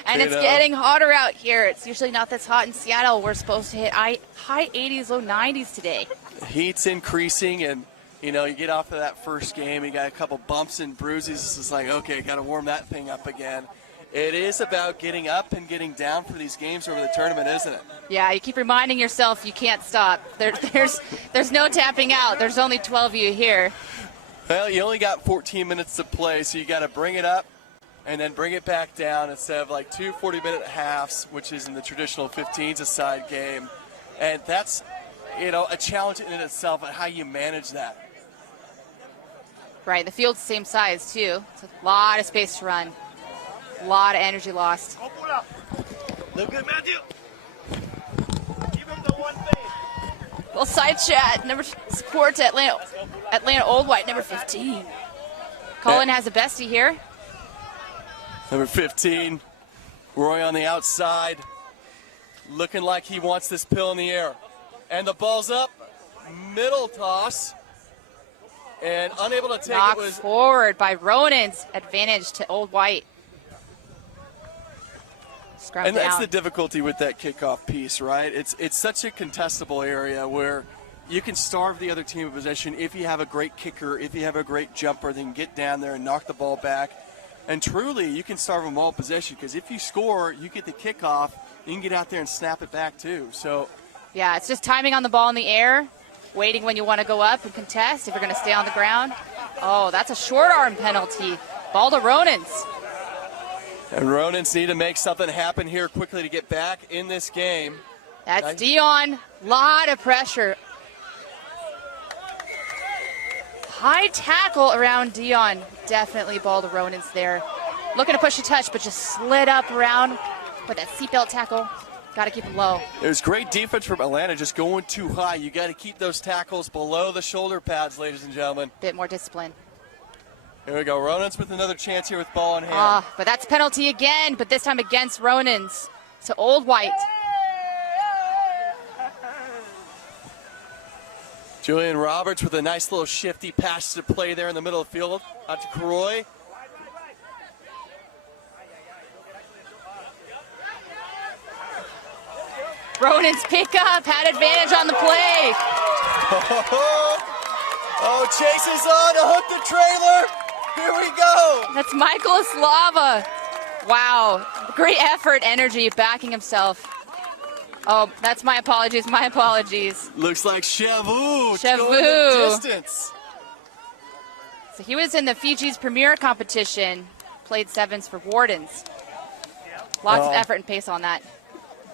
And it's getting hotter out here. It's usually not this hot in Seattle. We're supposed to hit high 80s, low 90s today. The heat's increasing, and you get off of that first game, you got a couple bumps and bruises. It's like, okay, got to warm that thing up again. It is about getting up and getting down for these games over the tournament, isn't it? Yeah, you keep reminding yourself you can't stop. There's no tapping out. There's only 12 of you here. Well, you only got 14 minutes to play, so you got to bring it up and then bring it back down instead of like 2 40-minute halves, which is in the traditional 15s-a-side game. And that's, a challenge in itself at how you manage that. Right, the field's the same size, too. It's a lot of space to run. A lot of energy lost. Look good, Matthew. Give him the one face. Well, side chat, number support to Atlanta Old White, number 15. Colin has a bestie here. Number 15, Roy on the outside, looking like he wants this pill in the air. And the ball's up, middle toss, and unable to take Knocked it was forward by Ronan's advantage to Old White. Scrum And that's down. the difficulty with that kickoff piece, right? It's such a contestable area where you can starve the other team of possession if you have a great kicker, if you have a great jumper, then get down there and knock the ball back. And truly, you can starve them all possession because if you score, you get the kickoff, you can get out there and snap it back too. So, Yeah, it's just timing on the ball in the air, waiting when you want to go up and contest if you're going to stay on the ground. Oh, that's a short arm penalty. Ball to Ronans. and Ronins need to make something happen here quickly to get back in this game. That's Dion. Lot of pressure. High tackle around Dion. Definitely ball to Ronans there. Looking to push the touch, but just slid up around with that seatbelt tackle. Got to keep him low. It was great defense from Atlanta, just going too high. You got to keep those tackles below the shoulder pads, ladies and gentlemen. Bit more discipline. Here we go. Ronans with another chance here with ball in hand. But that's penalty again, but this time against Ronans. To Old White. Julian Roberts with a nice little shifty pass to play there in the middle of the field. Out to Croy. Ronan's pickup had advantage on the play. Oh, Chase is on to hook the trailer. Here we go. That's Michael Slava. Wow. Great effort, energy, backing himself. Oh, that's my apologies. My apologies. Looks like Shavu. Shavu. Going the distance. So he was in the Fiji's premier competition. Played sevens for Wardens. Lots of effort and pace on that.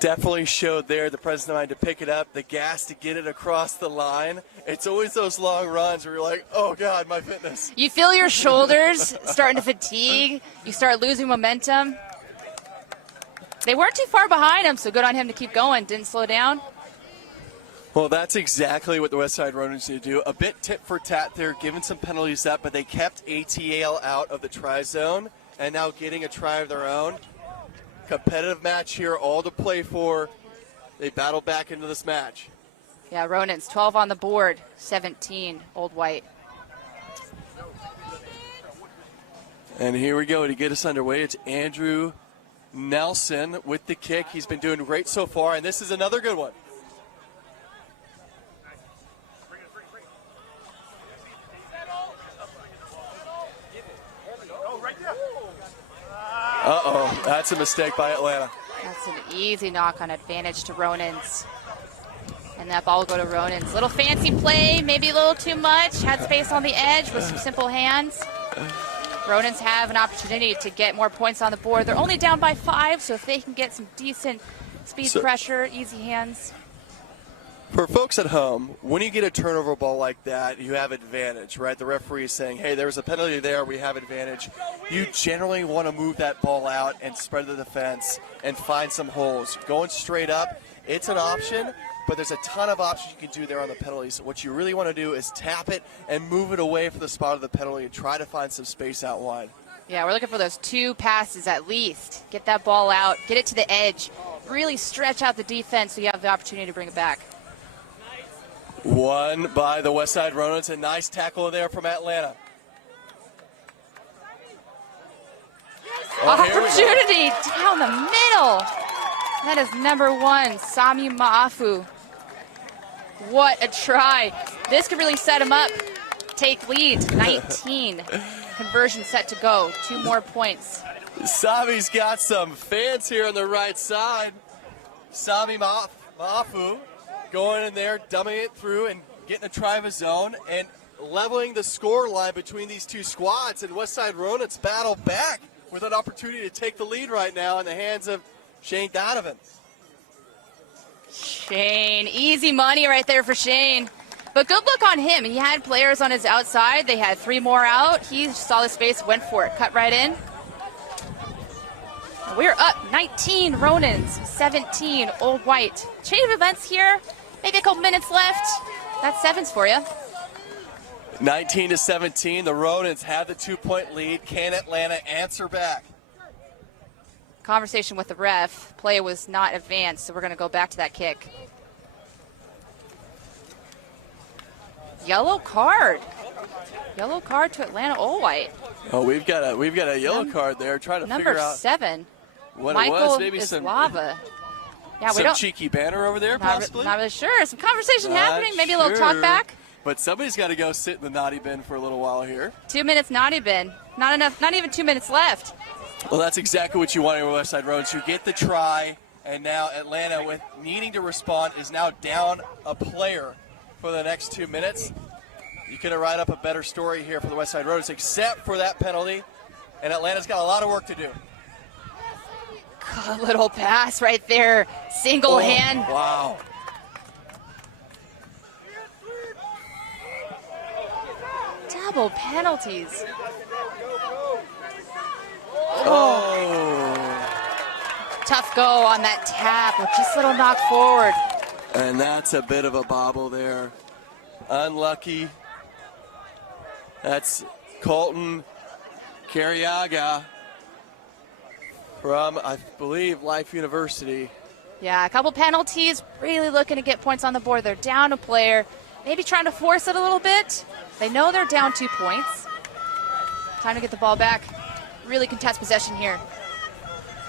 Definitely showed there the presence of mind to pick it up, the gas to get it across the line. It's always those long runs where you're like, oh God, my fitness. You feel your shoulders starting to fatigue. You start losing momentum. They weren't too far behind him, so good on him to keep going. Didn't slow down. Well, that's exactly what the Westside Ronans need to do. A bit tit for tat there, giving some penalties up, but they kept ATL out of the try zone, and now getting a try of their own. Competitive match here, all to play for. They battle back into this match. Yeah, Ronan's 12 on the board, 17, Old White. And here we go to get us underway. It's Andrew Nelson with the kick. He's been doing great so far, and this is another good one. Uh-oh, that's a mistake by Atlanta. That's an easy knock on advantage to Ronan's. And that ball will go to Ronan's. Little fancy play, maybe a little too much. Had space on the edge with some simple hands. Ronan's have an opportunity to get more points on the board. They're only down by 5, so if they can get some decent speed pressure, easy hands. For folks at home, when you get a turnover ball like that, you have advantage, right? The referee is saying, hey, there was a penalty there, we have advantage. You generally want to move that ball out and spread the defense and find some holes. Going straight up, it's an option, but there's a ton of options you can do there on the penalties. What you really want to do is tap it and move it away from the spot of the penalty and try to find some space out wide. Yeah, we're looking for those 2 passes at least. Get that ball out, get it to the edge, really stretch out the defense so you have the opportunity to bring it back. One by the Westside Ronans. A nice tackle there from Atlanta. Opportunity down the middle. That is number 1, Sami Maafu. What a try. This could really set him up. Take lead, 19. Conversion set to go. 2 more points. Sami's got some fans here on the right side. Sami Maafu going in there, dumbing it through and getting a try of his own and leveling the score line between these two squads. And Westside Ronans battle back with an opportunity to take the lead right now in the hands of Shane Donovan. Shane, easy money right there for Shane. But good look on him. He had players on his outside. They had 3 more out. He saw the space, went for it, cut right in. We're up 19 Ronans, 17 Old White. Chain of events here. Maybe a couple minutes left. That's sevens for you. 19-17. The Ronans have the 2-point lead. Can Atlanta answer back? Conversation with the ref. Play was not advanced, so we're going to go back to that kick. Yellow card. Yellow card to Atlanta Old White. Oh, we've got a yellow card there. Trying to figure out number 7. what Michael it was. Maybe Islava. Yeah, we some don't. cheeky banner over there, possibly. Not really sure. Some conversation Not happening. Maybe a little talk sure. back. But somebody's got to go sit in the naughty bin for a little while here. 2 minutes naughty bin. Not enough. Not even 2 minutes left. Well, that's exactly what you want in Westside Ronans. You get the try, and now Atlanta, with needing to respond, is now down a player for the next 2 minutes. You couldn't write up a better story here for the Westside Ronans, except for that penalty, and Atlanta's got a lot of work to do. A little pass right there. Single hand. Wow. Double penalties. Tough go on that tap, but just a little knock forward. And that's a bit of a bobble there. Unlucky. That's Colton Carriaga from, I believe, Life University. Yeah, a couple penalties, really looking to get points on the board. They're down a player, maybe trying to force it a little bit. They know they're down 2 points. Time to get the ball back. Really contest possession here.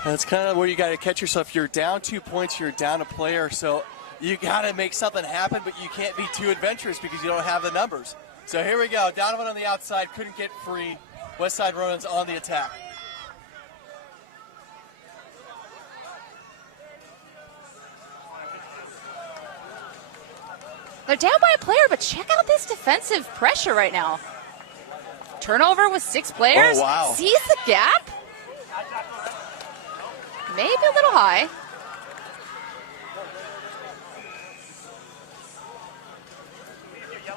That's kind of where you got to catch yourself. You're down 2 points, you're down a player, so you got to make something happen, but you can't be too adventurous because you don't have the numbers. So here we go. Donovan on the outside, couldn't get free. Westside Ronins on the attack. They're down by a player, but check out this defensive pressure right now. Turnover with 6 players. Oh, wow. Sees the gap. Maybe a little high.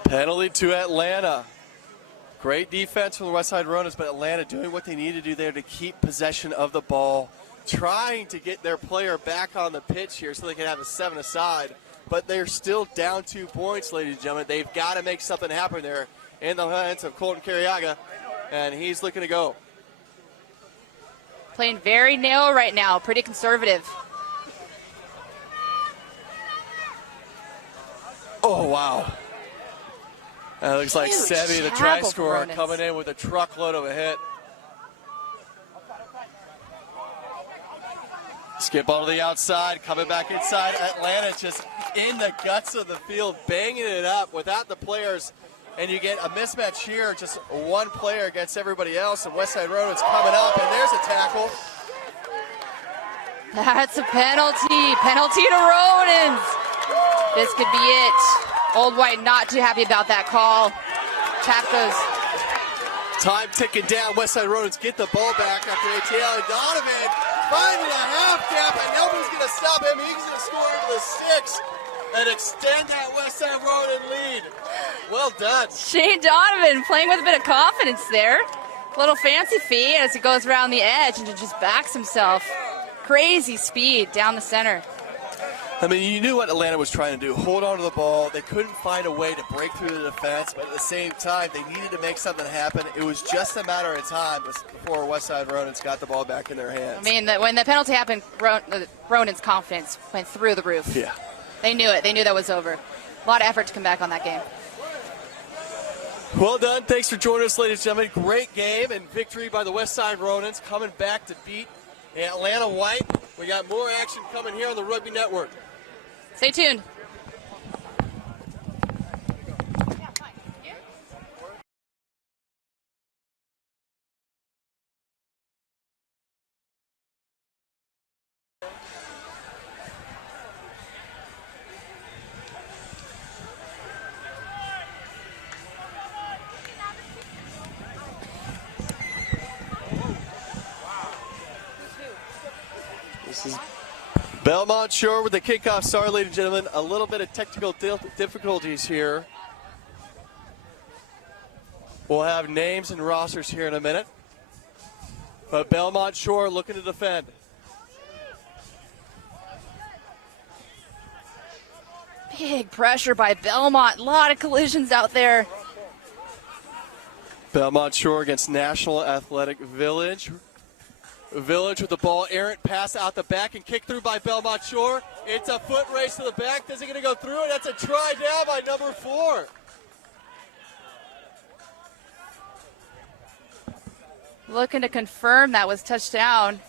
Penalty to Atlanta. Great defense from the Westside Ronins, but Atlanta doing what they need to do there to keep possession of the ball, trying to get their player back on the pitch here so they can have a 7-aside. But they're still down 2 points, ladies and gentlemen. They've got to make something happen there in the hands of Colton Carriaga, and he's looking to go. Playing very narrow right now, pretty conservative. Oh, wow. That looks like Huge Sebi, the tackle try for scorer, Ronins. coming in with a truckload of a hit. Skip ball to the outside, coming back inside. Atlanta just in the guts of the field, banging it up without the players. And you get a mismatch here, just one player against everybody else. And Westside Ronins coming up, and there's a tackle. That's a penalty. Penalty to Ronins. This could be it. Old White not too happy about that call. Tap goes. Time ticking down. Westside Ronins get the ball back after ATL. And Donovan finding a half gap, and nobody's going to stop him. He's going to score into the 6 and extend that Westside Ronin lead. Well done. Shane Donovan playing with a bit of confidence there. Little fancy feet as he goes around the edge and just backs himself. Crazy speed down the center. I mean, you knew what Atlanta was trying to do. Hold on to the ball. They couldn't find a way to break through the defense, but at the same time, they needed to make something happen. It was just a matter of time before Westside Ronins got the ball back in their hands. I mean, when the penalty happened, Ronin's confidence went through the roof. Yeah. They knew it. They knew that was over. A lot of effort to come back on that game. Well done. Thanks for joining us, ladies and gentlemen. Great game and victory by the Westside Ronins, coming back to beat Atlanta White. We got more action coming here on the Rugby Network. Stay tuned. This is Belmont Shore with the kickoff. Sorry, ladies and gentlemen, a little bit of technical difficulties here. We'll have names and rosters here in a minute. But Belmont Shore looking to defend. Big pressure by Belmont. A lot of collisions out there. Belmont Shore against National Athletic Village. Village with the ball, errant pass out the back and kick through by Belmont Shore. It's a foot race to the back. Is it going to go through? That's a try down by number 4. Looking to confirm that was touchdown.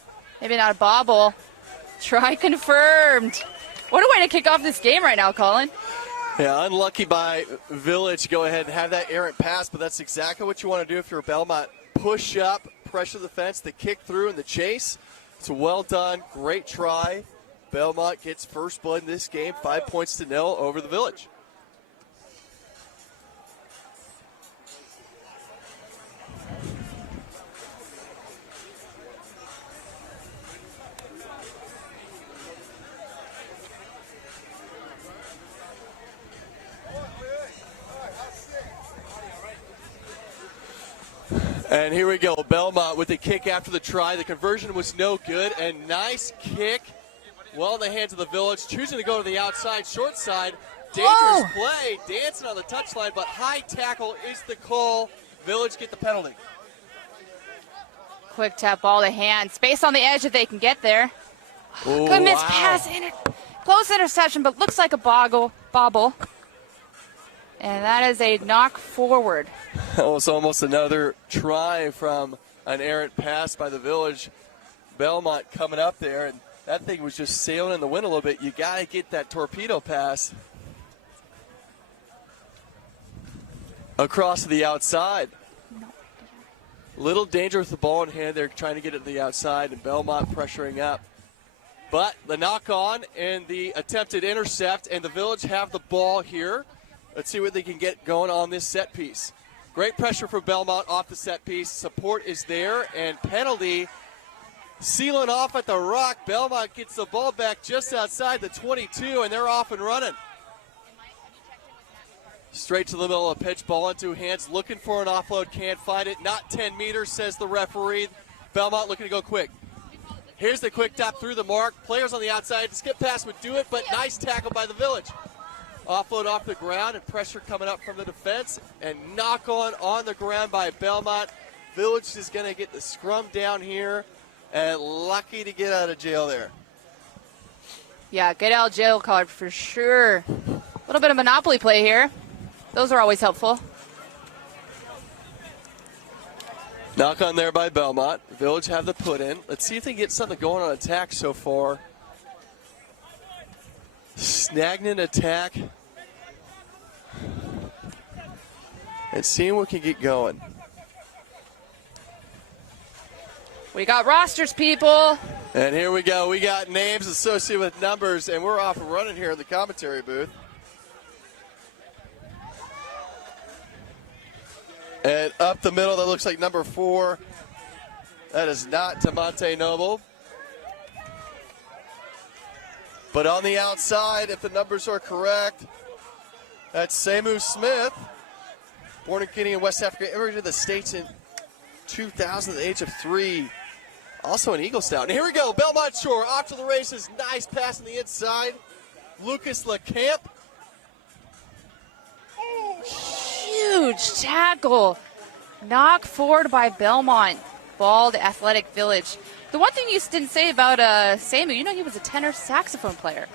Maybe not a bobble. Try confirmed. What a way to kick off this game right now, Colin. Yeah, unlucky by Village to go ahead and have that errant pass, but that's exactly what you want to do if you're Belmont. Push up, pressure the fence, the kick through, and the chase. It's well done. Great try. Belmont gets first blood in this game, 5-0 over the Village. And here we go. Belmont with the kick after the try. The conversion was no good. And nice kick. Well in the hands of the Village. Choosing to go to the outside, short side. Dangerous play. Dancing on the touchline, but high tackle is the call. Village get the penalty. Quick tap ball to hand. Space on the edge if they can get there. Ooh, Good miss wow. pass. Close interception, but looks like a bobble. And that is a knock forward. That was almost another try from an errant pass by the Village. Belmont coming up there, and that thing was just sailing in the wind a little bit. You got to get that torpedo pass across to the outside. Little danger with the ball in hand. They're trying to get it to the outside, and Belmont pressuring up. But the knock on and the attempted intercept, and the Village have the ball here. Let's see what they can get going on this set piece. Great pressure for Belmont off the set piece. Support is there, and penalty sealing off at the rock. Belmont gets the ball back just outside the 22, and they're off and running. Straight to the middle of the pitch, ball in two hands, looking for an offload, can't find it. Not 10 meters, says the referee. Belmont looking to go quick. Here's the quick tap through the mark. Players on the outside, skip pass would do it, but nice tackle by the Village. Offload off the ground and pressure coming up from the defense, and knock on the ground by Belmont. Village is going to get the scrum down here, and lucky to get out of jail there. Yeah, get out of jail card for sure. A little bit of monopoly play here. Those are always helpful. Knock on there by Belmont. Village have the put in. Let's see if they can get something going on attack so far. Stagnant attack. And seeing what can get going. We got rosters, people. And here we go. We got names associated with numbers, and we're off and running here in the commentary booth. And up the middle, that looks like number 4. That is not Tamonte Noble. But on the outside, if the numbers are correct, that's Samu Smith. Born in Guinea in West Africa, immigrated to the States in 2000 at the age of 3. Also an Eagle Scout. And here we go, Belmont Shore off to the races. Nice pass on the inside. Lucas LeCamp. Huge tackle. Knock forward by Belmont. Ball to Athletic Village. The one thing you didn't say about Samu, you know he was a tenor saxophone player.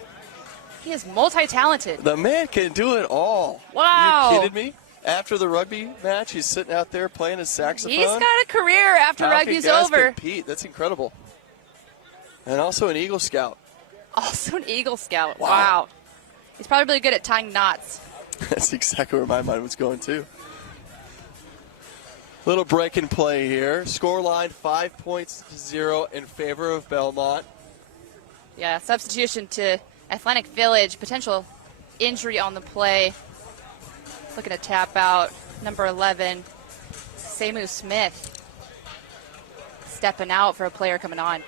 He is multi-talented. The man can do it all. Wow. Are you kidding me? After the rugby match, he's sitting out there playing his saxophone. He's got a career after rugby's over. Compete. That's incredible. And also an Eagle Scout. Also an Eagle Scout. Wow. He's probably really good at tying knots. That's exactly where my mind was going, too. Little break and play here. Scoreline 5-0 in favor of Belmont. Yeah, substitution to Athletic Village. Potential injury on the play. Looking to tap out number 11, Samu Smith. Stepping out for a player coming on.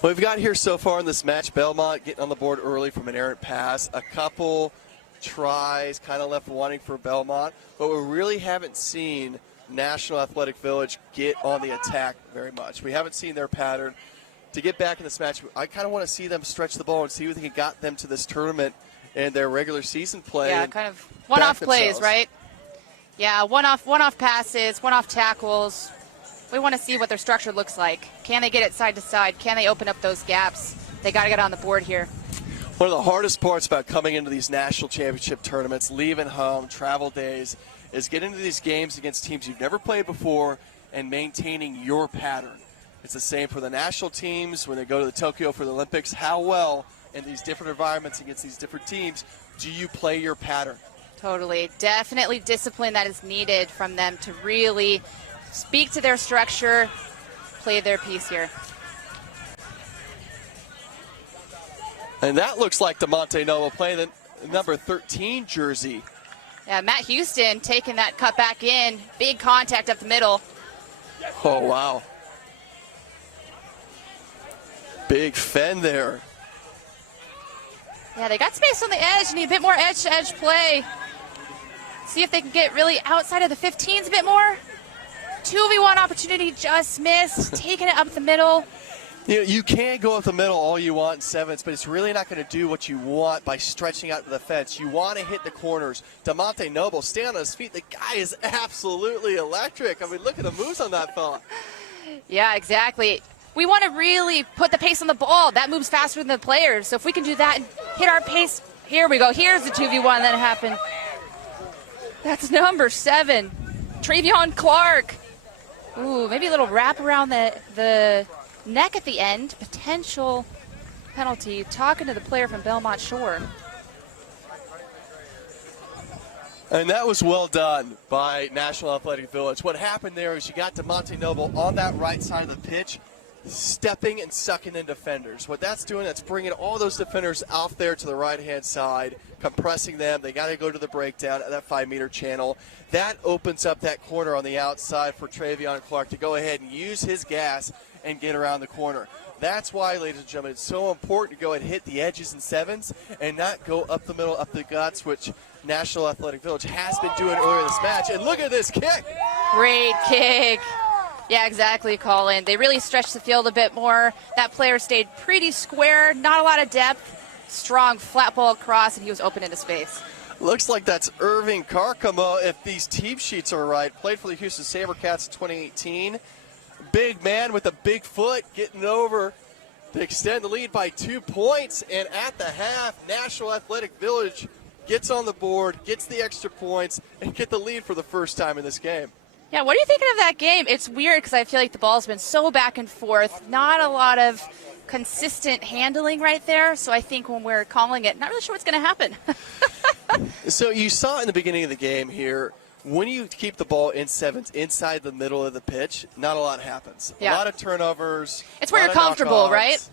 What we've got here so far in this match, Belmont getting on the board early from an errant pass. A couple tries kind of left wanting for Belmont, but we really haven't seen National Athletic Village get on the attack very much. We haven't seen their pattern. To get back in this match, I kind of want to see them stretch the ball and see what they got them to this tournament and their regular season play. Yeah, kind of one-off plays, right? Yeah, one-off passes, one-off tackles. We want to see what their structure looks like. Can they get it side to side? Can they open up those gaps? They got to get on the board here. One of the hardest parts about coming into these national championship tournaments, leaving home, travel days, is getting into these games against teams you've never played before and maintaining your pattern. It's the same for the national teams when they go to the Tokyo for the Olympics. How well in these different environments against these different teams do you play your pattern? Totally. Definitely discipline that is needed from them to really speak to their structure, play their piece here. And that looks like DeMonte Noble playing the number 13 jersey. Yeah, Matt Houston taking that cut back in. Big contact up the middle. Oh, wow. Big fend there. Yeah, they got space on the edge. Need a bit more edge-to-edge play. See if they can get really outside of the 15s a bit more. 2v1 opportunity just missed. Taking it up the middle. You know, you can go up the middle all you want in sevens, but it's really not going to do what you want by stretching out to the fence. You want to hit the corners. DeMonte Noble, stand on his feet. The guy is absolutely electric. I mean, look at the moves on that fella. Yeah, exactly. We want to really put the pace on the ball. That moves faster than the players. So if we can do that and hit our pace, here we go. Here's the 2v1 that happened. That's number 7, Travion Clark. Ooh, maybe a little wrap around the neck at the end. Potential penalty. Talking to the player from Belmont Shore. And that was well done by National Athletic Village. What happened there is you got DeMonte Noble on that right side of the pitch, stepping and sucking in defenders. What that's doing, that's bringing all those defenders out there to the right-hand side, compressing them. They got to go to the breakdown at that 5-meter channel. That opens up that corner on the outside for Travion Clark to go ahead and use his gas and get around the corner. That's why, ladies and gentlemen, it's so important to go and hit the edges and sevens and not go up the middle, up the guts, which National Athletic Village has been doing earlier in this match. And look at this kick. Great kick. Yeah, exactly, Colin. They really stretched the field a bit more. That player stayed pretty square, not a lot of depth. Strong flat ball across, and he was open into space. Looks like that's Irving Carcamo, if these team sheets are right. Played for the Houston SaberCats in 2018. Big man with a big foot getting over to extend the lead by 2 points. And at the half, National Athletic Village gets on the board, gets the extra points, and get the lead for the first time in this game. Yeah, what are you thinking of that game? It's weird because I feel like the ball's been so back and forth. Not a lot of consistent handling right there. So I think when we're calling it, not really sure what's going to happen. So you saw in the beginning of the game here, when you keep the ball in sevens inside the middle of the pitch, not a lot happens. Yeah. A lot of turnovers. It's where you're comfortable, right?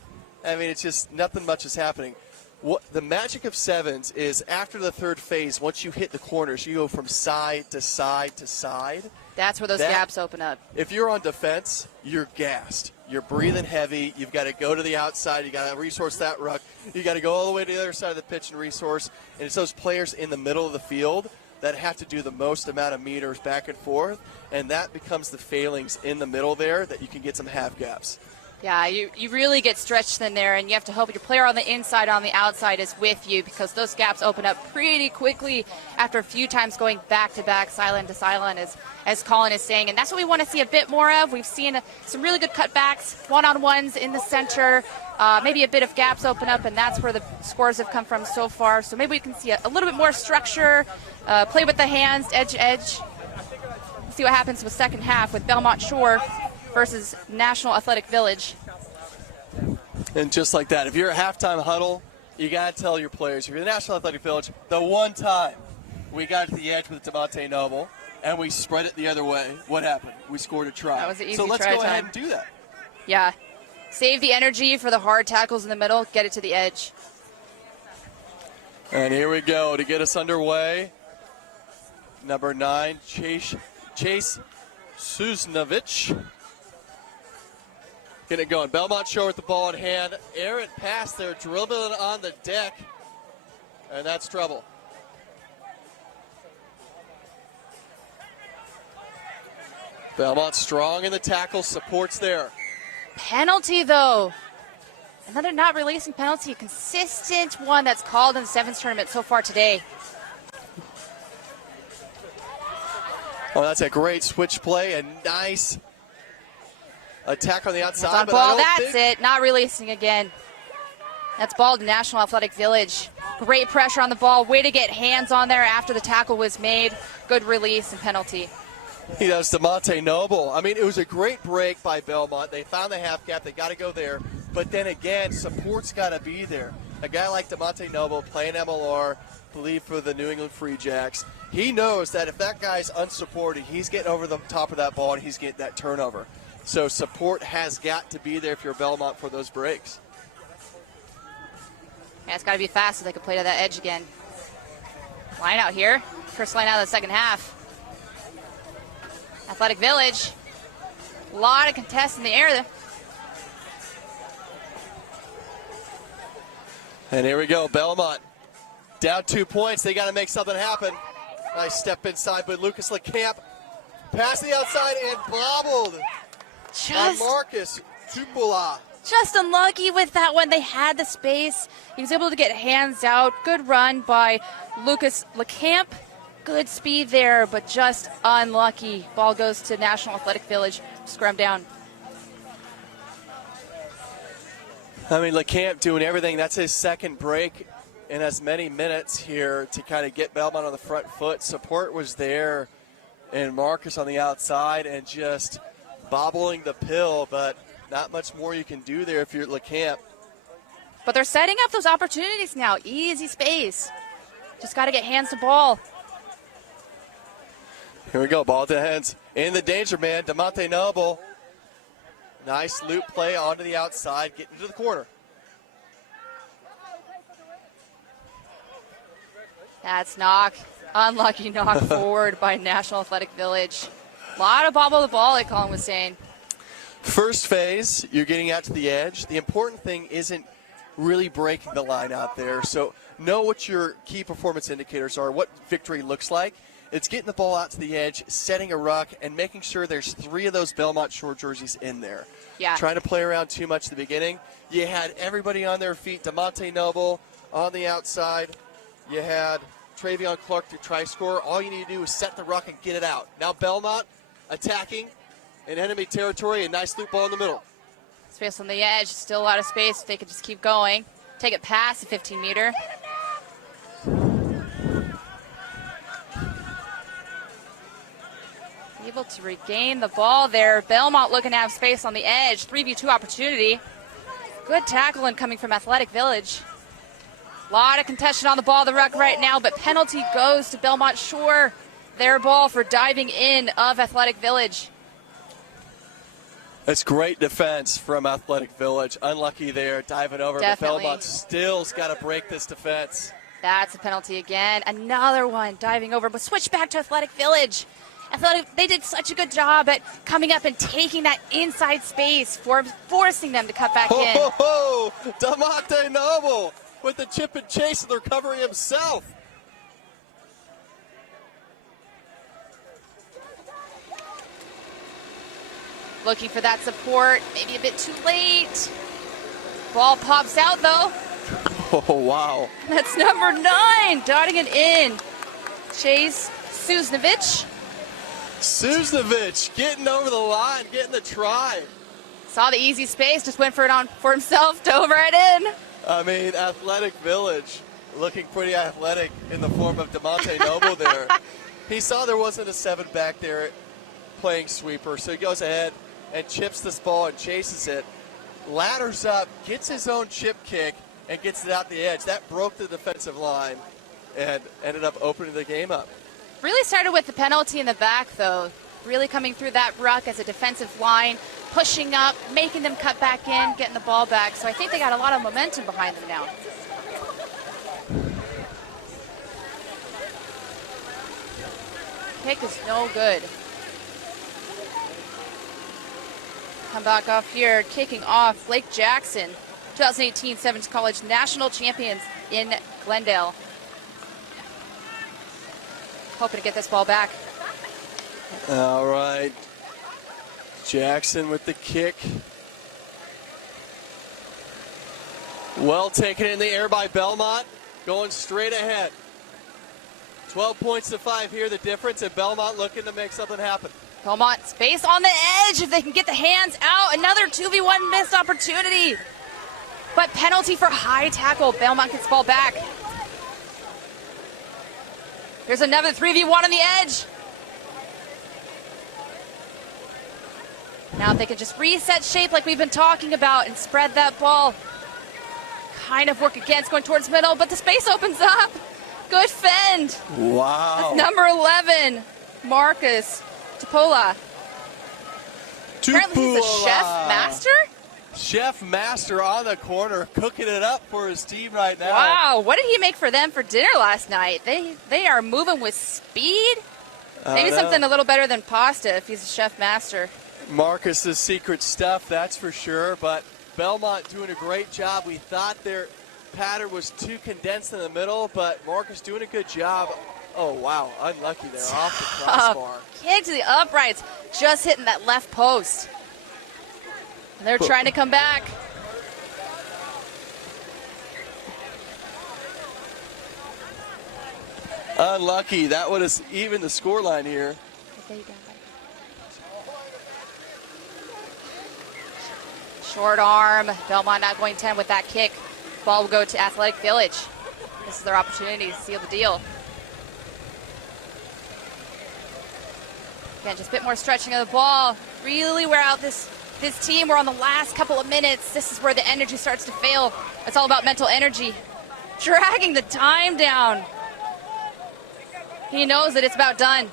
I mean, it's just nothing much is happening. What the magic of sevens is after the third phase, once you hit the corners, you go from side to side to side. That's where those gaps open up. If you're on defense, you're gassed. You're breathing heavy. You've got to go to the outside. You got to resource that ruck. You got to go all the way to the other side of the pitch and resource. And it's those players in the middle of the field that have to do the most amount of meters back and forth, and that becomes the failings in the middle there that you can get some half gaps. Yeah, you really get stretched in there, and you have to hope your player on the inside, on the outside is with you because those gaps open up pretty quickly after a few times going back-to-back, silent to silent, as Colin is saying. And that's what we want to see a bit more of. We've seen some really good cutbacks, one-on-ones in the center, maybe a bit of gaps open up, and that's where the scores have come from so far. So maybe we can see a little bit more structure, play with the hands, edge. We'll see what happens with second half with Belmont Shore versus National Athletic Village. And just like that, if you're a halftime huddle, you got to tell your players, if you're the National Athletic Village, the one time we got to the edge with DeMonte Noble and we spread it the other way, what happened? We scored a try. That was an easy so let's try go time. ahead and do that. Yeah. Save the energy for the hard tackles in the middle, get it to the edge. And here we go to get us underway. Number 9, Chase Susnovich. Get it going. Belmont Shore with the ball in hand. Errant pass there, dribbling on the deck. And that's trouble. Belmont strong in the tackle, supports there. Penalty, though. Another not releasing penalty. Consistent one that's called in the sevens tournament so far today. Oh, that's a great switch play. A nice attack on the outside. On ball, that's it. Not releasing again. That's ball to National Athletic Village. Great pressure on the ball. Way to get hands on there after the tackle was made. Good release and penalty. He does DeMonte Noble. I mean, it was a great break by Belmont. They found the half gap. They got to go there. But then again, support's got to be there. A guy like DeMonte Noble playing MLR, believe for the New England Free Jacks. He knows that if that guy's unsupported, he's getting over the top of that ball and he's getting that turnover. So support has got to be there if you're Belmont for those breaks. Yeah, it's got to be fast so they can play to that edge again. Line out here. First line out of the second half. Athletic Village. A lot of contests in the air there. And here we go, Belmont. Down 2 points. They got to make something happen. Nice step inside, but Lucas LeCamp Pass the outside and bobbled by Just Marcus Tupula. Just unlucky with that one. They had the space. He was able to get hands out. Good run by Lucas LeCamp. Good speed there, but just unlucky. Ball goes to National Athletic Village. Scrum down. I mean, LeCamp doing everything. That's his second break in as many minutes here to kind of get Belmont on the front foot. Support was there, and Marcus on the outside and just bobbling the pill, but not much more you can do there if you're LeCamp. But they're setting up those opportunities now. Easy space. Just got to get hands to ball. Here we go, ball to hands. In the danger man, DeMonte Noble. Nice loop play onto the outside, getting to the corner. That's knock. Unlucky knock forward by National Athletic Village. A lot of bobble the ball, like Colin was saying. First phase, you're getting out to the edge. The important thing isn't really breaking the line out there. So know what your key performance indicators are, what victory looks like. It's getting the ball out to the edge, setting a ruck, and making sure there's 3 of those Belmont Shore jerseys in there. Yeah. Trying to play around too much at the beginning. You had everybody on their feet. DeMonte Noble on the outside. You had Travion Clark to try score. All you need to do is set the ruck and get it out. Now Belmont attacking in enemy territory. A nice loop ball in the middle. Space on the edge. Still a lot of space. If they could just keep going. Take it past the 15-meter. Able to regain the ball there. Belmont looking to have space on the edge. 3v2 opportunity. Good tackling coming from Athletic Village. A lot of contention on the ball, the ruck right now, but penalty goes to Belmont Shore. Their ball for diving in of Athletic Village. That's great defense from Athletic Village. Unlucky there, diving over, Definitely. but Belmont still's got to break this defense. That's a penalty again. Another one diving over, but switch back to Athletic Village. They did such a good job at coming up and taking that inside space, forcing them to cut back in. Oh, DeMonte Noble with the chip and chase and the recovery himself. Looking for that support, maybe a bit too late. Ball pops out though. Oh, wow. That's number 9, dotting it in. Chase Susnovich. Susnovich getting over the line, getting the try. Saw the easy space, just went for it on for himself, dove right in. I mean, Athletic Village looking pretty athletic in the form of DeMonte Noble there. He saw there wasn't a 7 back there playing sweeper, so he goes ahead and chips this ball and chases it. Ladders up, gets his own chip kick, and gets it out the edge. That broke the defensive line and ended up opening the game up. Really started with the penalty in the back, though. Really coming through that ruck as a defensive line, pushing up, making them cut back in, getting the ball back. So I think they got a lot of momentum behind them now. Kick is no good. Come back off here, kicking off Blake Jackson, 2018 Sevens College National Champions in Glendale. Hoping to get this ball back. All right. Jackson with the kick. Well taken in the air by Belmont. Going straight ahead. 12 points to 5 here, the difference, and Belmont looking to make something happen. Belmont space on the edge if they can get the hands out. Another 2v1 missed opportunity. But penalty for high tackle. Belmont gets ball back. Here's another 3v1 on the edge. Now if they can just reset shape like we've been talking about and spread that ball. Kind of work against going towards middle, but the space opens up. Good fend. Wow. That's number 11, Marcus Tupola. Apparently he's a chef master? Chef master on the corner, cooking it up for his team right now. Wow, what did he make for them for dinner last night? They are moving with speed. Maybe something a little better than pasta if he's a chef master. Marcus's secret stuff, that's for sure, but Belmont doing a great job. We thought their pattern was too condensed in the middle, but Marcus doing a good job Oh, wow. Unlucky there off the crossbar. Kick to the uprights, just hitting that left post. And they're trying to come back. Unlucky. That would have even the scoreline here. Short arm. Belmont not going 10 with that kick. Ball will go to Athletic Village. This is their opportunity to seal the deal. Again, just a bit more stretching of the ball. Really wear out this team. We're on the last couple of minutes. This is where the energy starts to fail. It's all about mental energy. Dragging the time down. He knows that it's about done.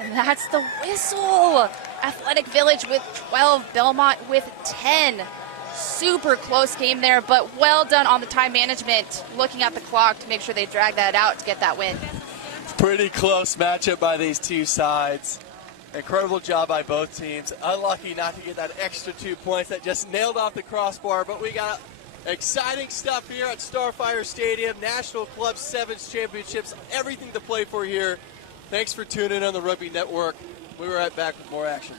And that's the whistle. Athletic Village with 12, Belmont with 10. Super close game there, but well done on the time management. Looking at the clock to make sure they drag that out to get that win. Pretty close matchup by these two sides. Incredible job by both teams. Unlucky not to get that extra 2 points that just nailed off the crossbar, but we got exciting stuff here at Starfire Stadium. National Club Sevens Championships, everything to play for here. Thanks for tuning in on the Rugby Network. We'll be right back with more action.